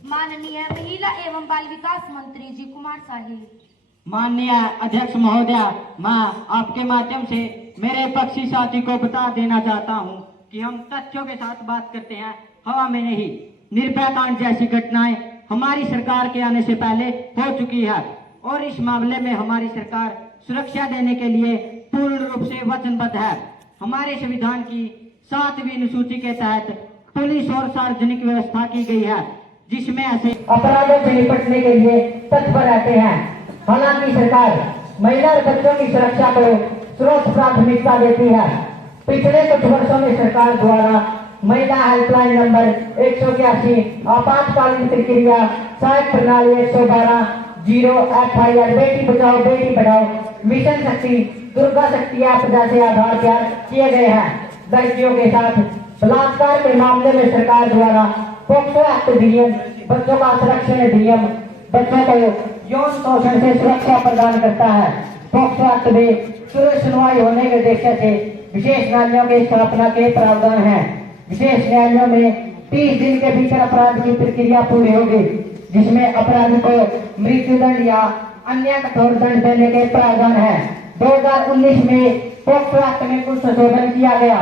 माननीय महिला एवं बाल विकास मंत्री जी कुमार साहिल। माननीय अध्यक्ष महोदया, मैं आपके माध्यम से मेरे पक्षी साथी को बता देना चाहता हूं कि हम तथ्यों के साथ बात करते हैं, हवा में नहीं। निर्भया कांड जैसी घटनाएं हमारी सरकार के आने से पहले हो चुकी है और इस मामले में हमारी सरकार सुरक्षा देने के लिए पूर्ण रूप से वचनबद्ध है। हमारे संविधान की 7वीं अनुसूची के तहत पुलिस और सार्वजनिक व्यवस्था की गई है, जिसमें ऐसे अपराधों से निपटने के लिए तत्पर रहते हैं। हालांकि सरकार महिला और बच्चों की सुरक्षा को सर्वोच्च प्राथमिकता देती है। पिछले कुछ वर्षों में सरकार द्वारा महिला हेल्पलाइन नंबर 181, आपातकालीन प्रक्रिया सहायक प्रणाली 112, 0 FIR, बेटी बचाओ बेटी पढ़ाओ, मिशन शक्ति, दुर्गा शक्ति ऐप जैसे आधार तैयार किए गए हैं। लड़कियों के साथ बलात्कार के मामले में सरकार द्वारा पोक्सो एक्ट अधिनियम, बच्चों का संरक्षण अधिनियम बच्चों को यौन शोषण से सुरक्षा प्रदान करता है। पोक्सो एक्ट में तुरंत सुनवाई होने के उद्देश्य से विशेष न्यायालयों की स्थापना के प्रावधान है। विशेष न्यायालयों में 30 दिन के भीतर अपराध की प्रक्रिया पूरी होगी, जिसमें अपराधी को मृत्युदंड या अन्य कठोर दंड देने के प्रावधान है। 2019 में पोक्सो एक्ट में कुछ संशोधन किया गया,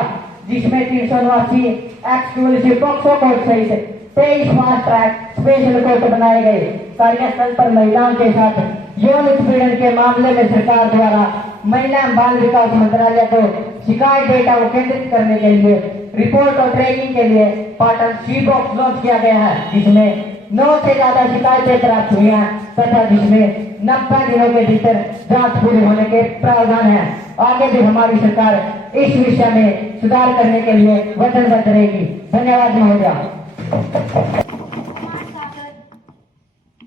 जिसमें 389 एक्सक्लूसिव पोक्सो कोर्ट सहित 23 फास्ट ट्रैक स्पेशल कोर्ट बनाए गए। कार्यस्थल पर महिलाओं के साथ यौन उत्पीड़न के मामले में सरकार द्वारा महिला एवं बाल विकास मंत्रालय को शिकायत डेटा को केंद्रित करने के लिए रिपोर्ट और ट्रेनिंग के लिए पाटन सी बॉक्स लॉन्च किया गया है, जिसमें 9 से ज्यादा शिकायतें प्राप्त हुई हैं तथा जिसमें 90 दिनों के भीतर जांच पूरी होने के प्रावधान है। आगे भी हमारी सरकार इस विषय में सुधार करने के लिए वचनबद्ध रहेगी। धन्यवाद महोदया।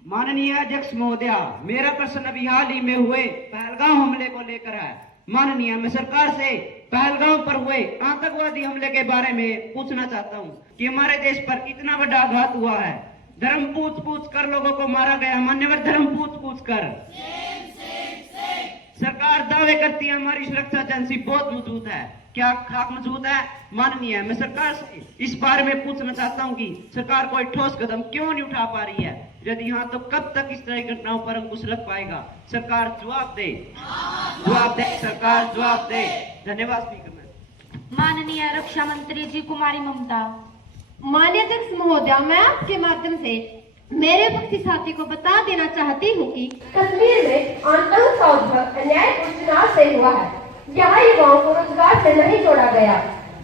माननीय अध्यक्ष महोदया, मेरा प्रश्न अभी हाल ही में हुए पहलगाम हमले को लेकर है। माननीय, मैं सरकार से पहलगाम पर हुए आतंकवादी हमले के बारे में पूछना चाहता हूं कि हमारे देश पर इतना बड़ा आघात हुआ है, धर्म पूछ कर लोगों को मारा गया, मान्यवर धर्म पूछ कर। सरकार दावे करती है हमारी सुरक्षा एजेंसी बहुत मजबूत है, क्या खाक मजबूत है? माननीय, मैं सरकार से इस बारे में पूछना चाहता हूं कि सरकार कोई ठोस कदम क्यों नहीं उठा पा रही है? यदि हाँ, तो कब तक इस तरह की घटनाओं पर अंकुश लग पाएगा? सरकार जवाब दे, जवाब दे, सरकार जवाब दे। धन्यवाद स्पीकर मैम। माननीय रक्षा मंत्री जी कुमारी ममता। माननीय अध्यक्ष महोदया, मैं आपके माध्यम से मेरे पक्षी साथी को बता देना चाहती हूँ कि कश्मीर में आंदोलन का उद्भव अन्यायपूर्ण चुनाव से हुआ है। यहाँ युवाओं को रोजगार से नहीं जोड़ा गया,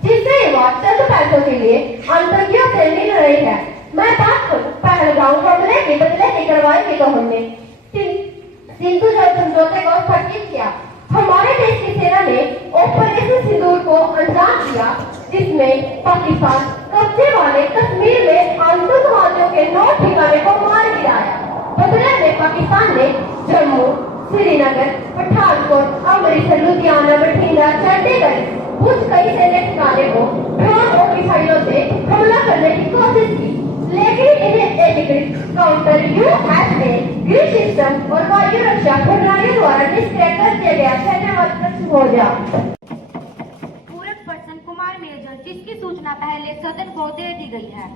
जिससे युवा चंद पैसों के लिए आतंकियों से मिल रही है। मैं बात करूं पहलगाम हमले के बदले की कार्रवाई की, तो हमने सिंधु जल समझौते को स्थगित किया। हमारे देश की सेना ने ऑपरेशन सिंदूर को अंजाम दिया, जिसमें पाकिस्तान कब्जे वाले कश्मीर में आतंकवादियों के 9 ठिकाने को मार गिराया। बदले में पाकिस्तान ने जम्मू, श्रीनगर, पठानकोट, अमृतसर, लुधियाना, बठिंडा, चंडीगढ़, कुछ कई सैन्य ठिकाने को ड्रोन और मिसाइलों से हमला करने की कोशिश की, लेकिन इन्हें एकीकृत काउंटर यूएसए ग्रिड सिस्टम और वायु रक्षा प्रणाली द्वारा निष्क्रिय कर दिया गया। धन्यवाद हो गया। पूरक पर्सन कुमार मेजर, जिसकी सूचना पहले सदन को दे दी गई है।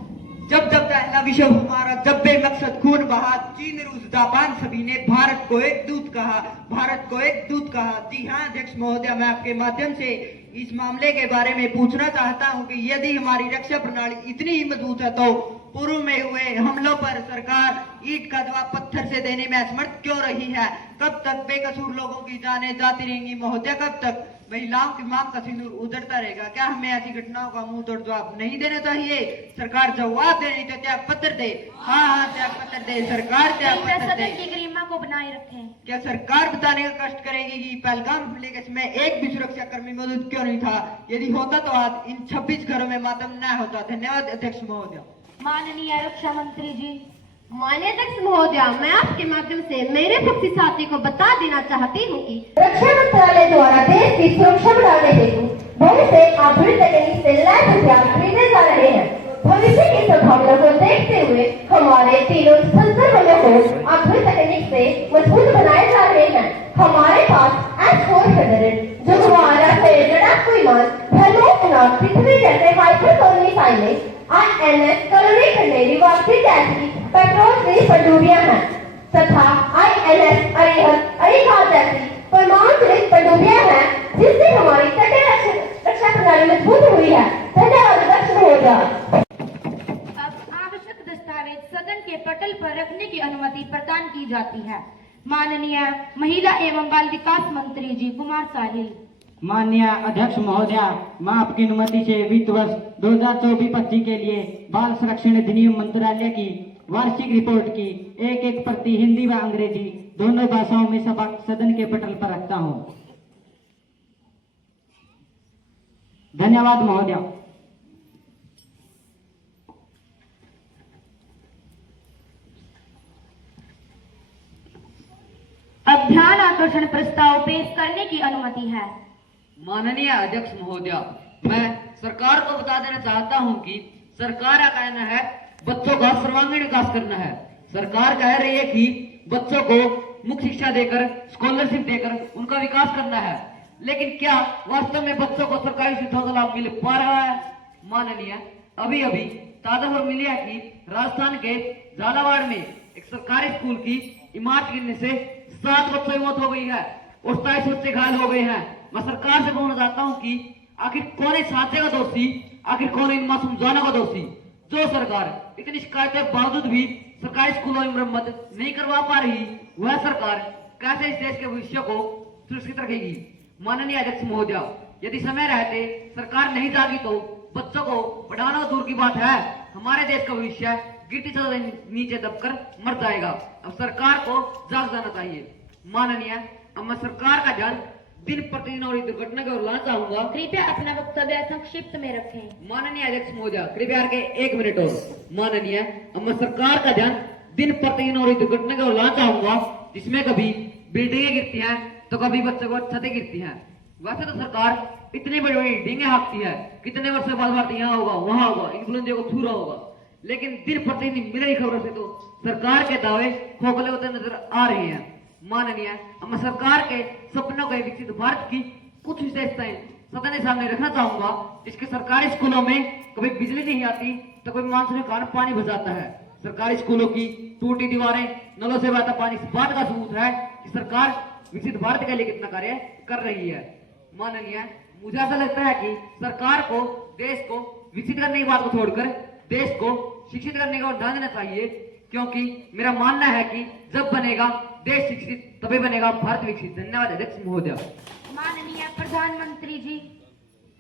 जब पहला विश्व हमारा, जब बेमकसद खून बहा, चीन, रूस, जापान सभी ने भारत को एक दूत कहा, भारत को एक दूत कहा। जी हाँ अध्यक्ष महोदया, मैं आपके माध्यम से इस मामले के बारे में पूछना चाहता हूं कि यदि हमारी रक्षा प्रणाली इतनी ही मजबूत है तो पूर्व में हुए हमलों पर सरकार ईंट का जवाब पत्थर से देने में असमर्थ क्यों रही है? कब तक बेकसूर लोगों की जानें जाती रहेंगी महोदया? कब तक महिलाओं की मांग का सिंदूर उधड़ता रहेगा? क्या हमें ऐसी घटनाओं का मुंह तोड़ जवाब नहीं देना चाहिए? सरकार जवाब दे, नहीं तो त्याग पत्र दे। हाँ, त्याग पत्र दे, सरकार त्याग पत्र दे। की गरिमा को बनाए रखें। क्या सरकार बताने का कष्ट करेगी कि पहलगाम हमले के समय एक भी सुरक्षा कर्मी मौजूद क्यों नहीं था? यदि होता तो आज इन 26 घरों में मातम न होता। धन्यवाद अध्यक्ष महोदया। माननीय रक्षा मंत्री जी। माननीय अध्यक्ष महोदया, मैं आपके माध्यम से मेरे पक्षी साथी को बता देना चाहती हूँ कि रक्षा मंत्रालय द्वारा देश की सुरक्षा बढ़ाने हेतु बहुत से आधुनिक तकनीक से लैस हथियार खरीदे जा रहे हैं। भविष्य की संभावना को देखते हुए हमारे तीनों संसद बलों को आधुनिक तकनीक से मजबूत बनाए जा रहे हैं। हमारे पास S-400 जो हमारा से लड़ाकू विमान और पृथ्वी जैसे हाइपरसोनिक मिसाइलें, INS कॉलोनी खंडेरी वापसी जैसी पेट्रोल फ्री पनडुब्बियां हैं तथा INS अरिहंत अरिघात जैसी परमाणु चालित पनडुब्बियां हैं, जिससे हमारी तटीय रक्षा प्रणाली मजबूत हुई है। धन्यवाद अध्यक्ष महोदया। अब आवश्यक दस्तावेज सदन के पटल पर रखने की अनुमति प्रदान की जाती है। माननीय महिला एवं बाल विकास मंत्री जी कुमार साहिल। माननीय अध्यक्ष महोदया, मैं आपकी अनुमति से वित्त वर्ष 2024-25 के लिए बाल संरक्षण अधिनियम मंत्रालय की वार्षिक रिपोर्ट की एक प्रति हिंदी व अंग्रेजी दोनों भाषाओं में सभा सदन के पटल पर रखता हूं। धन्यवाद महोदया। अब ध्यान आकर्षण प्रस्ताव पेश करने की अनुमति है। माननीय अध्यक्ष महोदया, मैं सरकार को बता देना चाहता हूं कि सरकार का कहना है बच्चों का सर्वांगीण विकास करना है। सरकार कह रही है कि बच्चों को मुख्य शिक्षा देकर, स्कॉलरशिप देकर उनका विकास करना है, लेकिन क्या वास्तव में बच्चों को सरकारी सुविधाओं का लाभ मिल पा रहा है? माननीय, अभी अभी ताजा खबर मिली है कि राजस्थान के झालावाड़ में एक सरकारी स्कूल की इमारत गिरने से 7 बच्चों की मौत हो गई है और 27 बच्चे घायल हो गए हैं। मैं सरकार से कहना चाहता हूं कि आखिर कौन इस हादसे का दोषी, आखिर कौन इन मासूम जानों का दोषी? जो सरकार इतनी शिकायतों के बावजूद भी सरकारी स्कूलों में मरम्मत नहीं करवा पा रही, वह सरकार कैसे इस देश के भविष्य को सुरक्षित रखेगी? माननीय अध्यक्ष महोदया, यदि समय रहते सरकार नहीं जागी तो बच्चों को पढ़ाना दूर की बात है, हमारे देश का भविष्य गिरती सतह नीचे दबकर मर जाएगा। अब सरकार को जाग जाना चाहिए। माननीय, अब मैं सरकार का ध्यान दिन प्रतिदिन और दुर्घटना की ओर लाना चाहूंगा। कृपया अपना वक्तव्य संक्षिप्त में रखें। माननीय अध्यक्ष महोदया, कृपया के 1 मिनट और। माननीय, अब मैं सरकार का ध्यान दिन प्रतिदिन और दुर्घटना की ओर लाना चाहूंगा, जिसमें कभी बिल्डिंगें गिरती हैं तो कभी बच्चों को छतें गिरती हैं। वैसे तो सरकार इतनी बड़ी बड़ी बिल्डिंगें हाँकती है, कितने वर्षों बाद भारत यहाँ होगा वहां होगा, इन्फ्लुएंजा को छू रहा होगा, लेकिन दिन प्रतिदिन मिल रही खबरों से तो सरकार के दावे खोखले होते नजर आ रहे हैं। माननीय, मैं सरकार के सपनों के विकसित भारत की कुछ विशेषताएं सदन के सामने रखना चाहूंगा। इसके सरकारी स्कूलों में कभी बिजली नहीं आती तो कभी मानसून के कारण पानी भर जाता है। सरकारी स्कूलों की टूटी दीवारें, नलों से बहता पानी इस बात का सबूत है कि सरकार विकसित भारत के लिए कितना कार्य कर रही है। माननीय, मुझे ऐसा लगता है कि सरकार को देश को विकसित करने की बात को छोड़कर देश को शिक्षित करने का ध्यान देना चाहिए, क्योंकि मेरा मानना है कि जब बनेगा देश शिक्षित तभी बनेगा भारत विकसित। धन्यवाद अध्यक्ष महोदया। माननीय प्रधानमंत्री जी।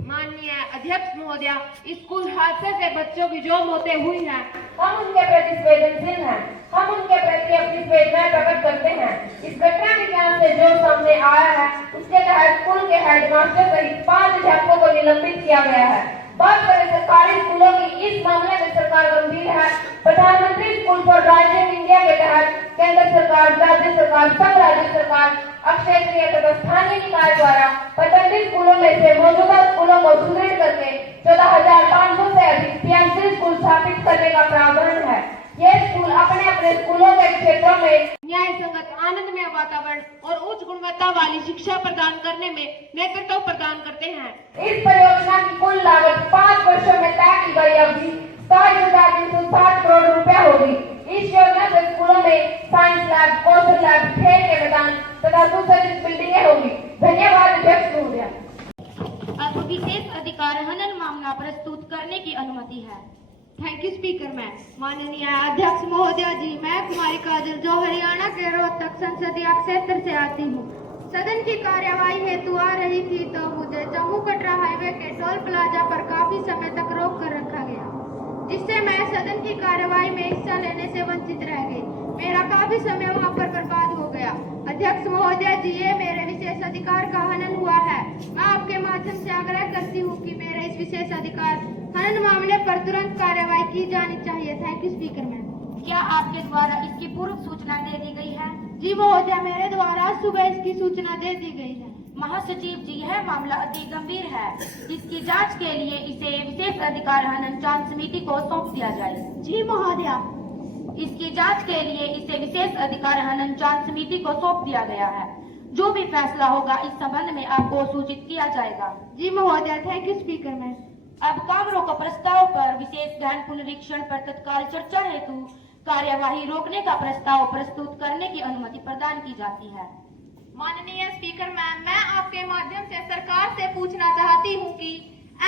माननीय अध्यक्ष महोदया, स्कूल हादसे से बच्चों की जो मौतें हुई हैं, हम उनके प्रति संवेदनशील हैं। हम उनके प्रति अपनी संवेदनाएं प्रकट करते हैं। इस घटना के ज्ञान से जो सामने आया है, उसके तहत स्कूल के हेडमास्टर सहित 5 अध्यापकों को निलंबित किया गया है। बात करें सरकारी स्कूलों की, इस मामले में सरकार गंभीर है। प्रधानमंत्री स्कूल फॉर राइजिंग इंडिया के तहत केंद्र सरकार, राज्य सरकार, संघ राज्य सरकार, क्षेत्रीय तथा स्थानीय निकाय द्वारा प्रतिबंधित स्कूलों में से मौजूदा स्कूलों को सुदृढ़ करके 14,500 से अधिक PMC स्कूल स्थापित करने का प्रावधान है। ये स्कूल अपने अपने स्कूलों के क्षेत्रों में न्याय संगत, आनंदमय वातावरण और उच्च गुणवत्ता वाली शिक्षा प्रदान करने में नेतृत्व प्रदान करते हैं। इस परियोजना की कुल लागत 5 वर्षों में तय की गई अवधि 27,360 करोड़ रुपया होगी। इस योजना से स्कूलों में साइंस लैब, कौशल लैब, खेल के मैदान तथा सुसज्जित बिल्डिंगें होगी। धन्यवाद अध्यक्ष महोदया। अब विशेष अधिकार हनन मामला प्रस्तुत करने की अनुमति है। Thank you speaker ma'am. माननीय अध्यक्ष महोदया जी, मैं कुमारी काजल जो हरियाणा के रोहतक संसदीय क्षेत्र से आती हूँ, सदन की कार्यवाही हेतु आ रही थी तो मुझे जम्मू कटरा हाईवे के टोल प्लाजा पर काफी समय तक रोक कर रखा गया, जिससे मैं सदन की कार्यवाही में हिस्सा लेने से वंचित रह गई। मेरा काफी समय वहाँ पर बर्बाद हो गया। अध्यक्ष महोदया जी, ये मेरे विशेष अधिकार का हनन हुआ है। मैं आपके माध्यम से आग्रह करती हूँ कि मेरे इस विशेष अधिकार हनन मामले पर तुरंत कार्यवाही की जानी चाहिए। Thank you speaker ma'am. क्या आपके द्वारा इसकी पूर्व सूचना दे दी गई है? जी महोदया, मेरे द्वारा सुबह इसकी सूचना दे दी गई है। महासचिव जी, यह मामला अति गंभीर है। इसकी जांच के लिए इसे विशेष अधिकार हनन जांच समिति को सौंप दिया जाए। जी महोदया। इसकी जांच के लिए इसे विशेष अधिकार हनन जांच समिति को सौंप दिया गया है। जो भी फैसला होगा इस संबंध में आपको सूचित किया जाएगा। जी महोदया। Thank you speaker ma'am. अब काम रोको प्रस्ताव पर विशेष गहन पुनरीक्षण पर तत्काल चर्चा हेतु कार्यवाही रोकने का प्रस्ताव प्रस्तुत करने की अनुमति प्रदान की जाती है। माननीय स्पीकर मैम, मैं आपके माध्यम से सरकार से पूछना चाहती हूँ कि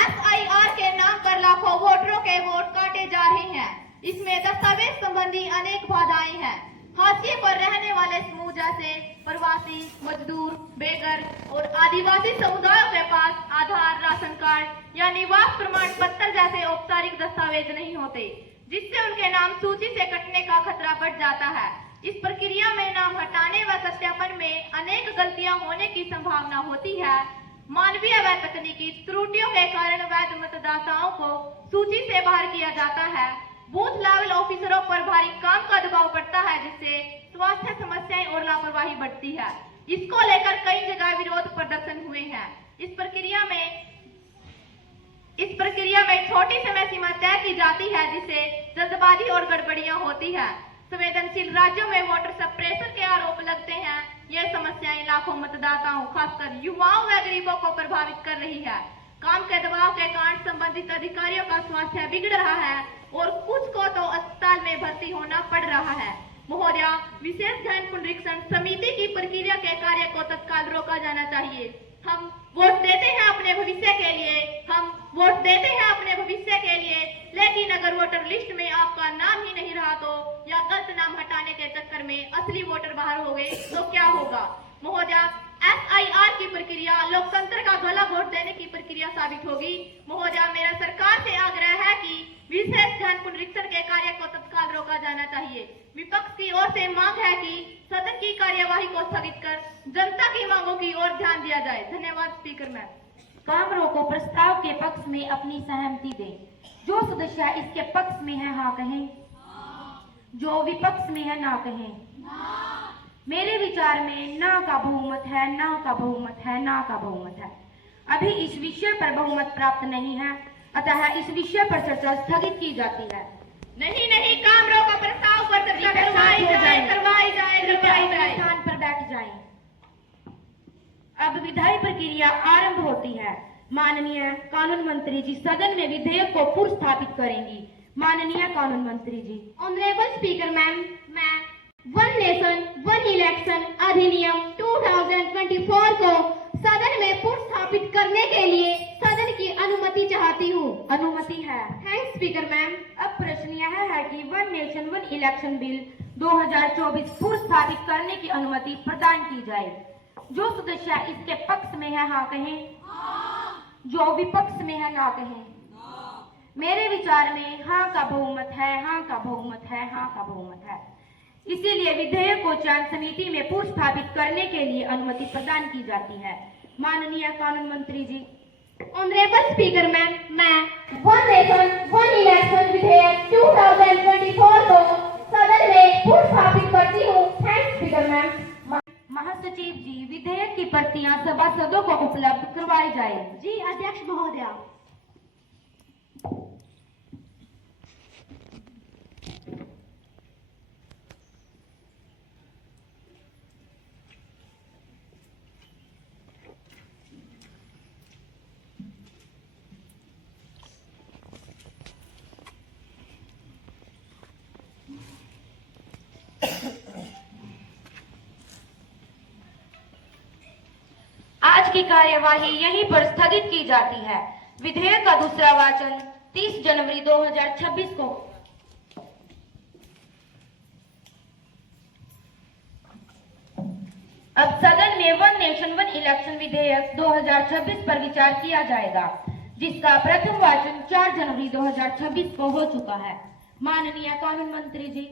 FIR के नाम पर लाखों वोटरों के वोट काटे जा रहे हैं। इसमें दस्तावेज संबंधी अनेक बाधाएं हैं। हाशिए पर रहने वाले समूह जैसे प्रवासी, मजदूर, बेघर और आदिवासी समुदायों के पास आधार, राशन कार्ड या निवास प्रमाण पत्र जैसे औपचारिक दस्तावेज नहीं होते, जिससे उनके नाम सूची से कटने का खतरा बढ़ जाता है। इस प्रक्रिया में नाम हटाने व सत्यापन में अनेक गलतियां होने की संभावना होती है। मानवीय व तकनीकी त्रुटियों के कारण वैध मतदाताओं को सूची से बाहर किया जाता है। बूथ लेवल ऑफिसरों पर भारी काम का दबाव पड़ता है, जिससे स्वास्थ्य समस्याएं और लापरवाही बढ़ती है। इसको लेकर कई जगह विरोध प्रदर्शन हुए हैं। इस प्रक्रिया में छोटी समय सीमा तय की जाती है, जिससे जल्दबाजी और गड़बड़ियां होती है। संवेदनशील राज्यों में वोटर सप्रेशन के आरोप लगते हैं। यह समस्याएं लाखों मतदाताओं, खासकर युवाओं व गरीबों को प्रभावित कर रही है। काम के दबाव के कारण संबंधित अधिकारियों का स्वास्थ्य बिगड़ रहा है और कुछ को तो अस्पताल में भर्ती होना पड़ रहा है। महोदया, विशेष गहन पुनरीक्षण समिति की प्रक्रिया के कार्य को तत्काल रोका जाना चाहिए। हम वोट देते हैं अपने भविष्य के लिए, लेकिन अगर वोटर लिस्ट में आपका नाम ही नहीं रहा तो, या गलत नाम हटाने के चक्कर में असली वोटर बाहर हो गए तो क्या होगा? महोदया, FIR की प्रक्रिया लोकतंत्र का गला घोट देने की प्रक्रिया साबित होगी। महोदया, मेरा सरकार से आग्रह है कि विशेष गहन पुनरीक्षण के कार्य को तत्काल रोका जाना चाहिए। विपक्ष की ओर से मांग है कि सदन की कार्यवाही को स्थगित कर जनता की मांगों की ओर ध्यान दिया जाए। धन्यवाद स्पीकर मैम। काम रोको प्रस्ताव के पक्ष में अपनी सहमति दें। जो सदस्य इसके पक्ष में है हाँ कहें, जो विपक्ष में है ना कहें। मेरे विचार में ना का बहुमत है, ना का बहुमत है, ना का बहुमत है। अभी इस विषय पर बहुमत प्राप्त नहीं है, अतः इस विषय पर चर्चा स्थगित की जाती है। नहीं, काम रोको प्रस्ताव पर चर्चा करवाई जाए। स्थान पर बैठ जाएं। अब विधायी प्रक्रिया आरंभ होती है। माननीय कानून मंत्री जी सदन में विधेयक को पुरस्थापित करेंगी। माननीय कानून मंत्री जी। ऑनरेबल स्पीकर मैम, मैं वन नेशन वन इलेक्शन अधिनियम 2024 को सदन में पुरस्थापित करने के लिए सदन की अनुमति चाहती हूँ। अनुमति है। Thanks speaker ma'am. अब प्रश्न यह है कि one nation one election bill 2024 पुरस्थापित करने की अनुमति प्रदान की जाए। जो सदस्य इसके पक्ष में है हाँ कहें, जो विपक्ष में है ना कहें। मेरे विचार में हाँ का बहुमत है, हाँ का बहुमत है, हाँ का बहुमत है। इसीलिए विधेयक को चयन समिति में पुरस्थापित करने के लिए अनुमति प्रदान की जाती है। माननीय कानून मंत्री जी। ऑनरेबल स्पीकर मैम, मैं वन नेशन वन इलेक्शन विधेयक 2024 को सदन में पुरस्थापित करती हूँ। Thanks speaker ma'am. महासचिव जी, विधेयक की प्रतियां सभासदों को उपलब्ध करवाई जाए। जी अध्यक्ष महोदया। आज की कार्यवाही यहीं पर स्थगित की जाती है। विधेयक का दूसरा वाचन 30 जनवरी 2026 को अब सदन में वन नेशन वन इलेक्शन विधेयक 2026 पर विचार किया जाएगा, जिसका प्रथम वाचन 4 जनवरी 2026 को हो चुका है। माननीय कानून मंत्री जी।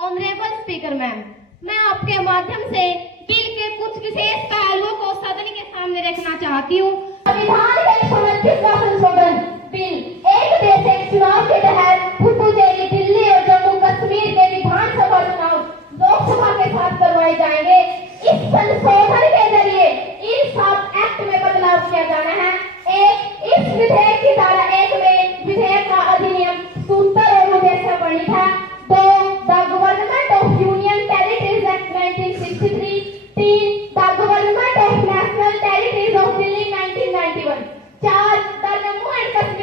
ऑनरेबल स्पीकर मैम, मैं आपके माध्यम से बिल के कुछ विशेष पहलुओं को सदन के सामने रखना चाहती हूँ। संविधान के 129वां संशोधन बिल एक देश एक चुनाव के तहत पुडुचेरी, दिल्ली और जम्मू कश्मीर के विधानसभा चुनाव लोकसभा के साथ करवाए जाएंगे। इस संशोधन के जरिए इन सब एक्ट में बदलाव किया जाना है। एक, इस विधेयक की धारा 1 में विधेयक का अधिनियम सूत्र और उद्देश्य वर्णित है। 2, the government of union territories act 1963। 3, the government of national territories of Delhi 1991। 4, the Jammu and Kashmir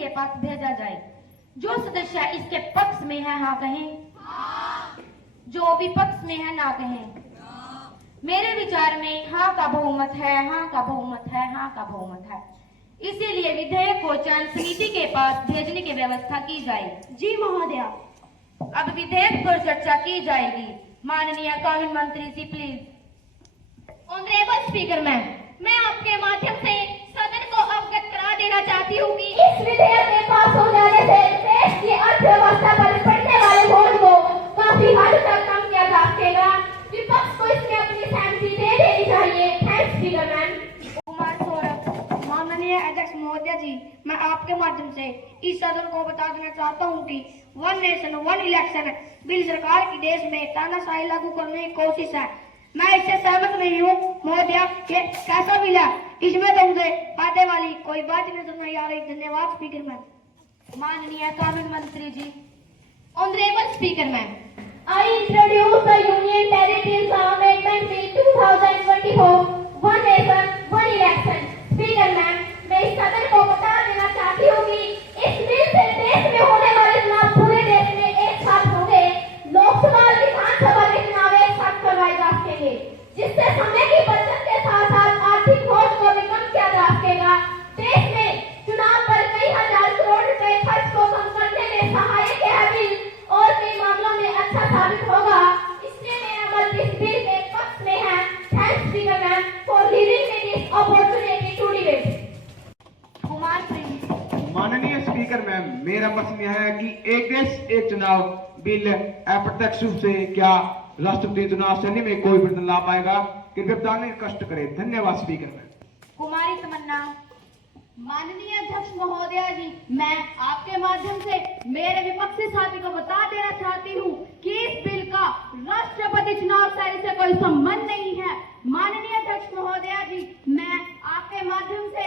के पास भेजा जाए। जो सदस्य इसके पक्ष में है हाँ कहें, जो विपक्ष में है ना कहें। मेरे विचार में हाँ का बहुमत है, हाँ का बहुमत है, हाँ का बहुमत है। इसीलिए विधेयक को चयन समिति के पास भेजने की व्यवस्था की जाए। जी महोदया। अब विधेयक पर चर्चा की जाएगी। माननीय कानून मंत्री जी प्लीज। ऑनरेबल स्पीकर मैम, मैं आपके माध्यम से सदन को अवगत करा देना चाहती हूँ कि इस विधेयक के पास हो जाने से देश की अर्थव्यवस्था पर पड़ने वाले बोझ को काफी हद तक कम किया जा सकेगा। विपक्ष को इसमें अपनी सहमति दे देनी चाहिए। Thanks speaker ma'am. Kumar Saurabh. माननीय अध्यक्ष महोदया जी, मैं आपके माध्यम से इस सदन को बता देना चाहता हूं कि one nation one election bill सरकार की देश में तानाशाही लागू करने की कोशिश है। मैं इससे सहमत नहीं हूं महोदया। ये कैसा बिल है, इसमें तो मुझे फायदे वाली कोई बात नजर नहीं आ रही। धन्यवाद स्पीकर मैम। माननीय कानून मंत्री जी। Honourable speaker ma'am, I introduce the Union Territories Amendment Bill 2024, One Nation, One Election. Speaker ma'am, मैं इस सदन को बता देना चाहती हूँ कि इस बिल से देश में होने वाले चुनाव पूरे देश में एक साथ होंगे। लोकसभा और विधानसभा के चुनाव एक साथ करवाए जा सकेंगे, जिससे समय की बचत के साथ साथ आर्थिक बोझ को भी कम किया जा सकेगा। देश में चुनाव पर कई हजार करोड़ रुपए खर्च को कम करने में सहायक है बिल और कई मामलों में अच्छा साबित होगा। इसलिए मेरा मत इस बिल के पक्ष में है। Thanks speaker ma'am for giving me this opportunity to debate. Kumar prince. माननीय स्पीकर मैम, मेरा प्रश्न यह है कि एक देश एक चुनाव बिल अप्रत्यक्ष रूप से क्या राष्ट्रपति चुनाव श्रेणी में कोई बदलाव ला पाएगा? कृपया बताने का कष्ट करें। धन्यवाद स्पीकर मैम। कुमारी तमन्ना। माननीय अध्यक्ष महोदया जी, मैं आपके माध्यम से मेरे विपक्षी साथी को बता देना चाहती हूँ कि इस बिल का राष्ट्रपति चुनाव शैली से कोई संबंध नहीं है। माननीय अध्यक्ष महोदया जी, मैं आपके माध्यम से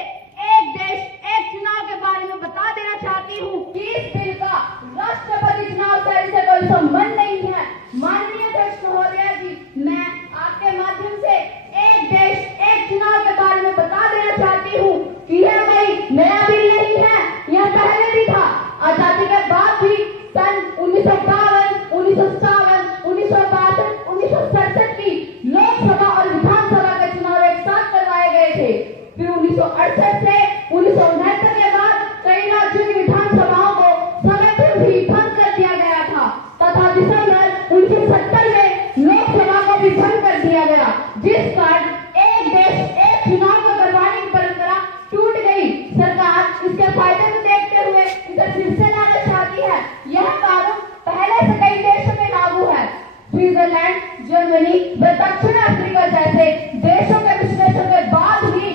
एक देश एक चुनाव के बारे में बता देना चाहती हूँ कि इस बिल का राष्ट्रपति चुनाव शैली से कोई संबंध नहीं है। माननीय अध्यक्ष महोदया जी, मैं आपके माध्यम से एक देश एक चुनाव के बारे में बता देना चाहती हूँ कि यह कोई नया बिल नहीं है, यह पहले भी था। आजादी के बाद भी सन 1952, 1957, 1962, 1967 की लोकसभा और विधानसभा के चुनाव एक साथ करवाए गए थे। फिर 1968 से 1969 के बाद कई राज्यों की विधानसभाओं को समय पर भी बंद कर दिया गया था तथा दिसंबर 1970 में लोकसभा को भी बंद कर दिया गया, जिस कारण एक देश एक चुनाव को करवाने की परंपरा टूट गई। सरकार इसके फायदे को देखते हुए इसे फिर से लाना चाहती है। यह कानून पहले से कई देशों में लागू है। स्विट्जरलैंड, जर्मनी व दक्षिण अफ्रीका जैसे देशों के विश्लेषण के बाद भी,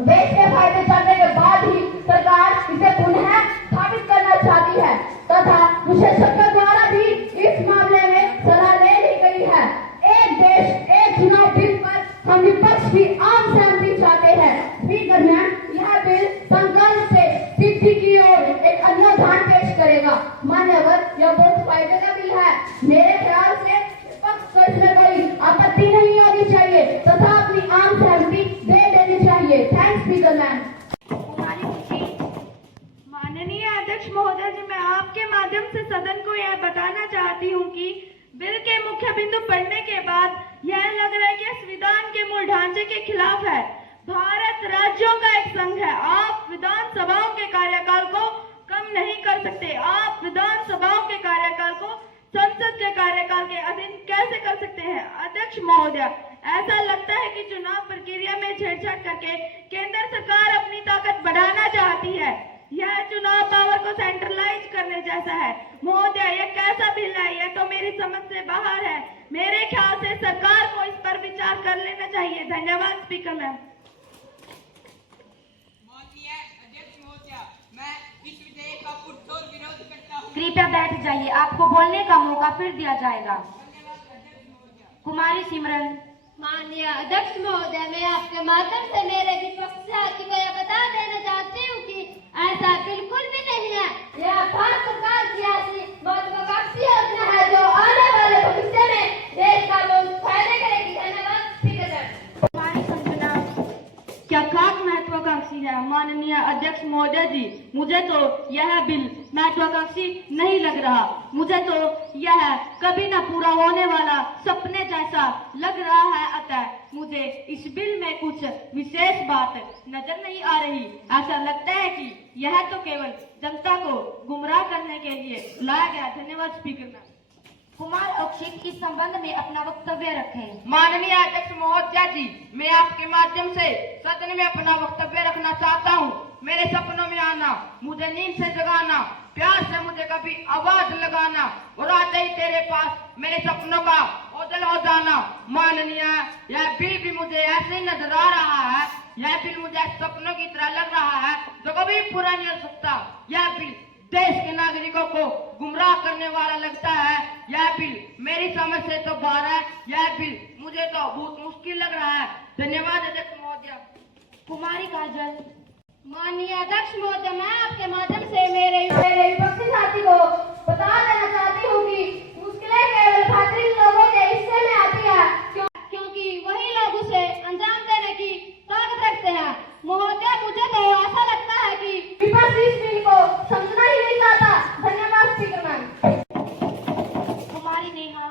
देश के फायदे जानने के बाद ही सरकार इसे पुनः स्थापित करना चाहती है तथा विशेषज्ञों द्वारा भी इस मामले में सलाह ले ली गई है। एक देश एक चुनाव बिल पर हम विपक्ष भी आम सहमति चाहते हैं। स्पीकर मैम, यह बिल संकल्प से सिद्धि की ओर एक अन्योधान पेश करेगा। मान्यवर, यह बहुत फायदे का बिल है। मेरे ख्याल से विपक्ष को इसमें कोई आपत्ति नहीं होनी चाहिए तथा अपनी आम सहमति दे देनी चाहिए। Thanks speaker ma'am. माननीय अध्यक्ष महोदय जी, मैं आपके माध्यम से सदन को यह बताना चाहती हूँ कि बिल के मुख्य बिंदु पढ़ने के बाद यह लग रहा है कि संविधान के मूल ढांचे के खिलाफ है। भारत राज्यों का एक संघ है। आप विधानसभाओं के कार्यकाल को कम नहीं कर सकते। आप विधानसभाओं के कार्यकाल को संसद के कार्यकाल के अधीन कैसे कर सकते हैं? अध्यक्ष महोदय, ऐसा लगता है कि चुनाव प्रक्रिया में छेड़छाड़ करके केंद्र सरकार अपनी ताकत बढ़ाना चाहती है। यह चुनाव पावर को सेंट्रलाइज करने जैसा है। महोदय, यह कैसा बिल है? यह तो मेरी समझ से बाहर है। मेरे ख्याल से सरकार को इस पर विचार कर लेना चाहिए। धन्यवाद स्पीकर मैम। कृपया बैठ जाइए, आपको बोलने का मौका फिर दिया जाएगा। कुमारी सिमरन। माननीय अध्यक्ष महोदय, मैं आपके माध्यम से मेरे विपक्षी साथी को यह बता देना चाहती हूँ कि ऐसा बिल्कुल भी नहीं है। यह भारत सरकार की ऐसी महत्वाकांक्षी योजना है जो आने वाले भविष्य में देश का बहुत फायदा करेगी। धन्यवाद स्पीकर। क्या खास महत्वाकांक्षी है? माननीय अध्यक्ष महोदय जी, मुझे तो यह बिल महत्वाकांक्षी नहीं लग रहा। मुझे तो यह कभी न पूरा होने वाला सपने जैसा लग रहा है। अतः मुझे इस बिल में कुछ विशेष बात नजर नहीं आ रही। ऐसा लगता है कि यह तो केवल जनता को गुमराह करने के लिए लाया गया। धन्यवाद स्पीकर मैम। कुमार अक्षित इस संबंध में अपना वक्तव्य रखें। माननीय अध्यक्ष महोदया जी, मैं आपके माध्यम से सदन में अपना वक्तव्य रखना चाहता हूँ। मेरे सपनों में आना, मुझे नींद से जगाना, प्यार से मुझे कभी आवाज लगाना और आते ही तेरे पास मेरे सपनों का ओझल हो जाना। माननीय, यह बिल भी मुझे ऐसे ही नजर आ रहा है। यह बिल मुझे सपनों की तरह लग रहा है जो कभी पूरा नहीं हो सकता। यह बिल देश के नागरिकों को गुमराह करने वाला लगता है। यह बिल मेरी समझ से तो बाहर है। यह बिल मुझे तो बहुत मुश्किल लग रहा है। धन्यवाद अध्यक्ष महोदया। कुमारी काजल। माननीय अध्यक्ष महोदय, मैं आपके माध्यम से मेरे विपक्षी साथी को बता देना चाहती हूँ कि मुश्किलें केवल खातिर लोगों के हिस्से में आती है, क्योंकि वही लोग उसे अंजाम देने की ताकत रखते हैं। महोदय, मुझे तो ऐसा लगता है कि विपक्ष इस बिल को समझना ही नहीं चाहता। धन्यवाद स्पीकर मैम। कुमारी नेहा।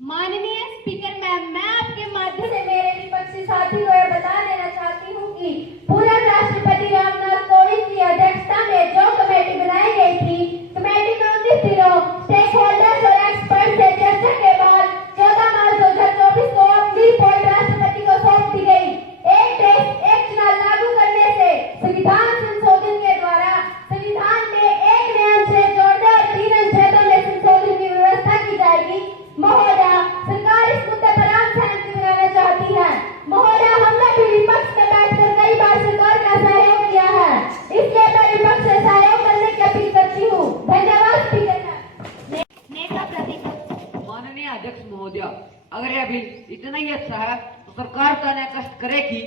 माननीय स्पीकर मैम, मैं आपके माध्यम से मेरे विपक्षी साथी को यह बता देना चाहती हूँ कि पूर्व राष्ट्रपति रामनाथ कोविंद की अध्यक्षता में जो कमेटी बनाई गई थी, कमेटी में 19 दिनों स्टेक होल्डर्स और एक्सपर्ट से चर्चा के बाद 14 मार्च 2024 को अपनी रिपोर्ट राष्ट्रपति को सौंप दी गई। एक देश एक चुनाव लागू करने से संविधान संशोधन के द्वारा संविधान में एक नए अनुच्छेद जोड़ने और 3 अनुच्छेदों में संशोधन की व्यवस्था की जाएगी। महोदया, सरकार इस मुद्दे पर आम सहमति बनाना चाहती है। महोदया, हमने भी विपक्ष में बैठकर कई बार सरकार का सहयोग किया है, इसलिए मैं विपक्ष से सहयोग करने की अपील करती हूँ। धन्यवाद स्पीकर। नेता प्रतिपक्ष। माननीय अध्यक्ष महोदया, अगर यह बिल इतना ही अच्छा है तो सरकार का न कष्ट करे कि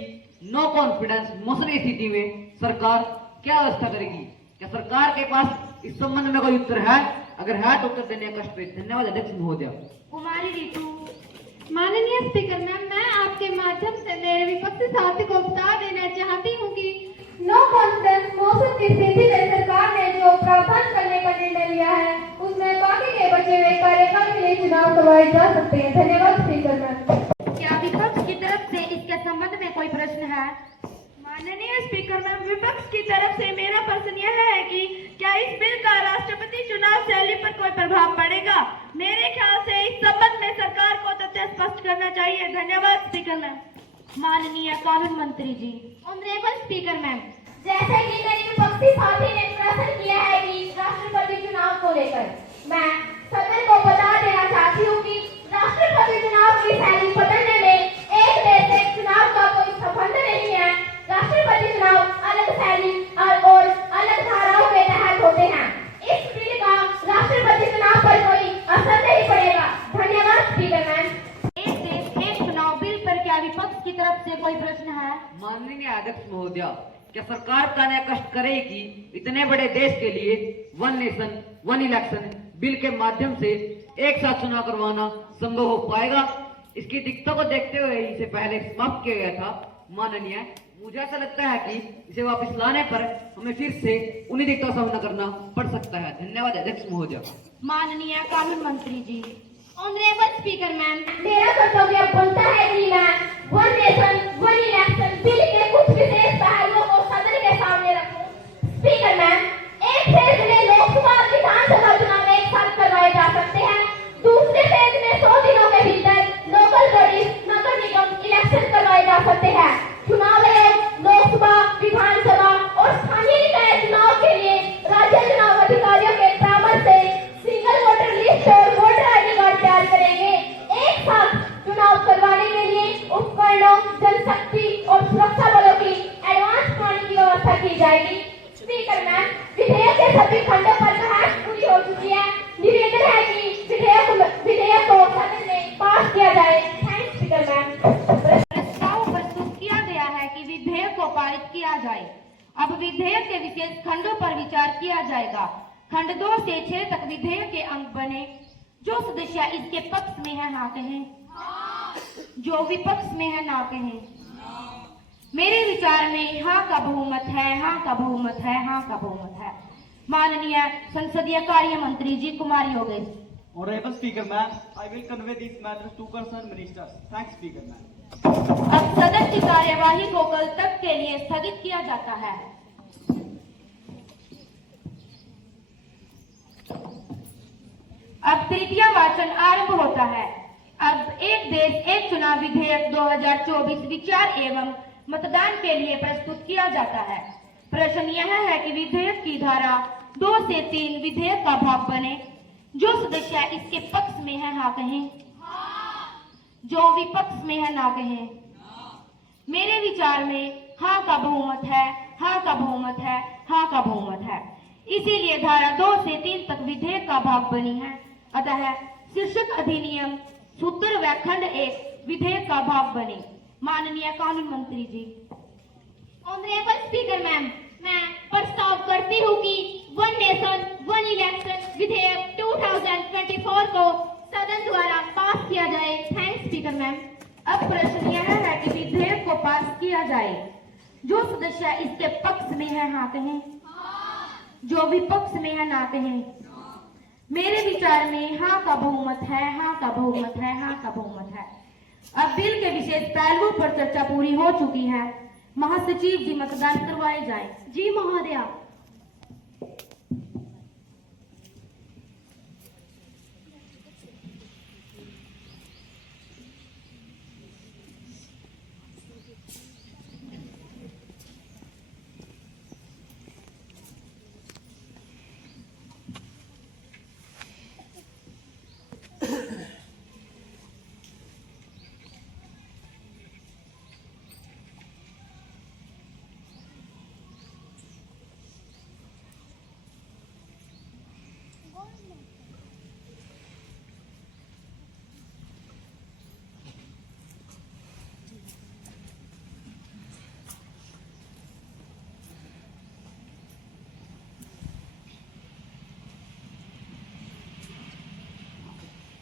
नो कॉन्फिडेंस मोशन की स्थिति में सरकार क्या व्यवस्था करेगी? क्या सरकार के पास इस संबंध में कोई उत्तर है? अगर है तो उत्तर देने का कष्ट पे। धन्यवाद अध्यक्ष महोदया। कुमारी ऋतु। माननीय स्पीकर मैम, मैं आपके माध्यम से मेरे विपक्षी साथी को बता देना चाहती हूँ कि नो कॉन्फिडेंस मोशन की स्थिति में सरकार ने जो प्रावधान करने का निर्णय लिया है, उसमें बाकी के बचे हुए कार्यकाल के लिए चुनाव करवाए जा सकते हैं। धन्यवाद स्पीकर मैम। क्या विपक्ष की तरफ से इसके संबंध में कोई प्रश्न है? माननीय स्पीकर मैम, विपक्ष की तरफ से मेरा प्रश्न यह है कि क्या इस बिल का राष्ट्रपति चुनाव शैली पर कोई प्रभाव पड़ेगा? मेरे ख्याल से इस संबंध में सरकार को तथ्य स्पष्ट करना चाहिए। धन्यवाद स्पीकर मैम। माननीय कानून मंत्री जी। ऑनरेबल स्पीकर मैम, जैसे कि मेरे विपक्षी साथी ने प्रश्न किया है कि राष्ट्रपति चुनाव को लेकर, मैं सदन को बता देना चाहती हूँ कि राष्ट्रपति चुनाव की शैली बदलने में एक देश एक चुनाव का कोई संबंध नहीं है। राष्ट्रपति चुनाव अलग शैली और अलग धाराओं के तहत होते हैं। इस बिल का राष्ट्रपति चुनाव पर कोई असर नहीं पड़ेगा। धन्यवाद स्पीकर मैम। एक देश एक चुनाव बिल पर क्या विपक्ष की तरफ से कोई प्रश्न है? माननीय अध्यक्ष महोदया, क्या सरकार का न कष्ट करे कि इतने बड़े देश के लिए one nation one election bill के माध्यम से एक साथ चुनाव करवाना संभव हो पाएगा? इसकी दिक्कतों को देखते हुए इसे पहले समाप्त किया गया था। माननीय, मुझे ऐसा लगता है कि इसे वापस लाने पर हमें फिर से उन्हीं दिक्कतों का सामना करना पड़ सकता है। धन्यवाद अध्यक्ष महोदया। माननीय कानून मंत्री जी। ऑनरेबल स्पीकर मैम, मेरा कर्तव्य बनता है कि मैं one nation one election bill के कुछ विशेष पहलुओं को सदन के सामने रखूं। स्पीकर मैम, एक फेज में लोकसभा और विधानसभा चुनाव एक साथ करवाए जा सकते हैं। दूसरे फेज में 100 दिनों के भीतर लोकल बॉडीज नगर निगम इलेक्शन करवाए जा सकते हैं। चुनाव आयोग लोकसभा, विधानसभा और स्थानीय निकाय चुनाव के लिए राज्य चुनाव अधिकारियों के परामर्श से सिंगल वोटर लिस्ट और वोटर आईडी कार्ड तैयार करेंगे। एक साथ चुनाव करवाने के लिए उपकरणों, जनशक्ति और सुरक्षा बलों की एडवांस प्लानिंग की व्यवस्था की जाएगी। स्पीकर मैम, विधेयक के सभी खंडों पर बहस पूरी हो चुकी है। निवेदन है कि विधेयक को सदन में पास किया जाए। Thanks speaker ma'am. प्रस्ताव प्रस्तुत किया गया है कि विधेयक को पारित किया जाए। अब विधेयक के विशेष खंडों पर विचार किया जाएगा। खंड 2 से 6 तक विधेयक के अंग बने। जो सदस्य इसके पक्ष में है ना कहें, जो विपक्ष में है ना कहें। मेरे विचार में हाँ का बहुमत है, हाँ का बहुमत है, हाँ का बहुमत है। माननीय संसदीय कार्य मंत्री जी Kumar Yogesh. Honorable Speaker Ma'am, I will convey these matters to concerned ministers. Thanks, Speaker Ma'am. अब सदन की कार्यवाही को कल तक के लिए स्थगित किया जाता है। अब तृतीय वाचन आरंभ होता है। अब एक देश एक चुनाव विधेयक 2024 विचार एवं मतदान के लिए प्रस्तुत किया जाता है। प्रश्न यह है कि विधेयक की धारा 2 से 3 विधेयक का भाग बने। जो सदस्य इसके पक्ष में है हाँ कहें, जो विपक्ष में है ना कहें। मेरे विचार में हाँ का बहुमत है, हाँ का बहुमत है, हाँ का बहुमत है। इसीलिए धारा 2 से 3 तक विधेयक का भाग बनी है। अतः शीर्षक अधिनियम सूत्र व खंड 1 विधेयक का भाग बने। माननीय कानून मंत्री जी। ऑनरेबल स्पीकर मैम, मैं प्रस्ताव करती हूँ कि वन नेशन वन इलेक्शन विधेयक 2024 को सदन द्वारा पास किया जाए। Thanks speaker ma'am. अब प्रश्न यह है कि विधेयक को पास किया जाए। जो सदस्य इसके पक्ष में है हाँ कहें, जो विपक्ष में है ना कहें। मेरे विचार में हाँ का बहुमत है, हाँ का बहुमत है, हाँ का बहुमत है। अब बिल के विशेष पहलुओं पर चर्चा पूरी हो चुकी है। महासचिव जी मतदान करवाए जाएं। जी महोदया।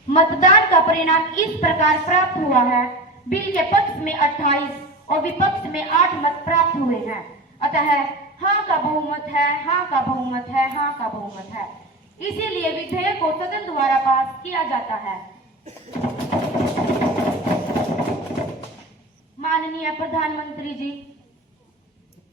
मतदान का परिणाम इस प्रकार प्राप्त हुआ है। बिल के पक्ष में 28 और विपक्ष में 8 मत प्राप्त हुए हैं। अतः हाँ का बहुमत है, हाँ का बहुमत है, हाँ का बहुमत है। इसीलिए विधेयक को सदन द्वारा पास किया जाता है। माननीय प्रधानमंत्री जी।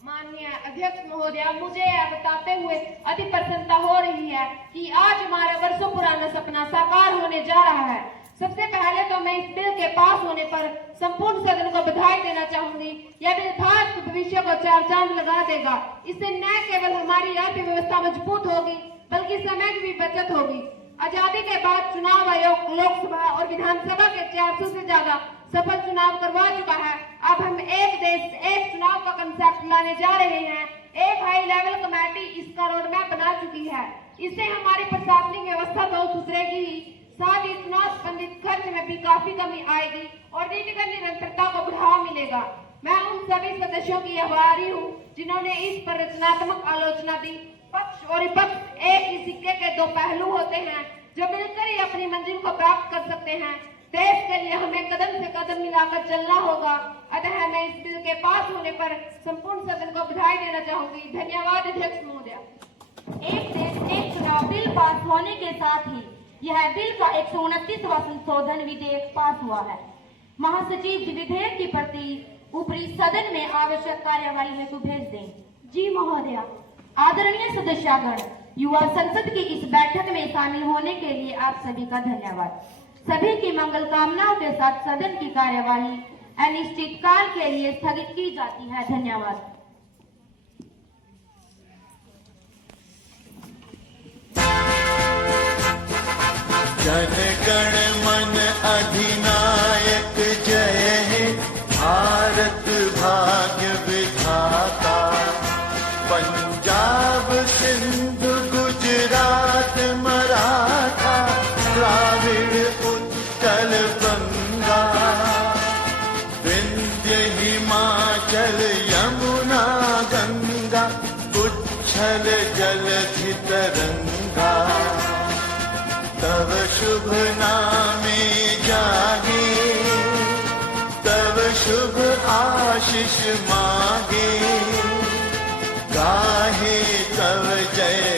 माननीय अध्यक्ष महोदया, मुझे यह बताते हुए अति प्रसन्नता हो रही है कि आज हमारा वर्षों पुराना सपना साकार होने जा रहा है। सबसे पहले तो मैं इस बिल के पास होने पर संपूर्ण सदन को बधाई देना चाहूंगी। यह बिल भारत के भविष्य को 4 चांद लगा देगा। इससे न केवल हमारी अर्थव्यवस्था मजबूत होगी बल्कि समय की भी बचत होगी। आजादी के बाद चुनाव आयोग लोकसभा और विधानसभा के 400 से ज्यादा सफल चुनाव करवा चुका है। अब हम एक देश एक चुनाव का कंसेप्ट लाने जा रहे हैं। एक हाई लेवल कमेटी इसका रोड मैप बना चुकी है। इससे हमारी प्रशासनिक व्यवस्था तो सुधरेगी ही, साथ ही चुनाव संबंधित खर्च में भी काफी कमी आएगी और नीतिगत निरंतरता को बढ़ावा मिलेगा। मैं उन सभी सदस्यों की आभारी हूँ जिन्होंने इस पर रचनात्मक आलोचना दी। पक्ष और विपक्ष एक ही सिक्के के 2 पहलू होते हैं जो मिलकर ही अपनी मंजिल को प्राप्त कर सकते हैं। देश के लिए हमें कदम से कदम मिलाकर चलना होगा। अतः मैं इस बिल के पास होने पर संपूर्ण सदन को बधाई देना चाहूंगी। धन्यवाद अध्यक्ष महोदया। एक देश एक चुनाव बिल पास होने के साथ ही यह बिल का 129वां संशोधन विधेयक पास हुआ है। महासचिव जी विधेयक की प्रति ऊपरी सदन में आवश्यक कार्यवाही हेतु भेज दें। जी महोदया। आदरणीय सदस्यगण, युवा संसद की इस बैठक में शामिल होने के लिए आप सभी का धन्यवाद। सभी की मंगल कामनाओं के साथ सदन की कार्यवाही अनिश्चितकाल के लिए स्थगित की जाती है। धन्यवाद। जन गण मन अधिनायक जय हे, भारत भाग्य विधाता। पंजाब सिंध गुजरात मराठा, द्राविड़ उत्कल बंगा, विंध्य हिमाचल यमुना गंगा, उच्छल जलधि तरंगा। तव शुभ नामे जागे, तव शुभ आशीष मांगे गाहे तव जय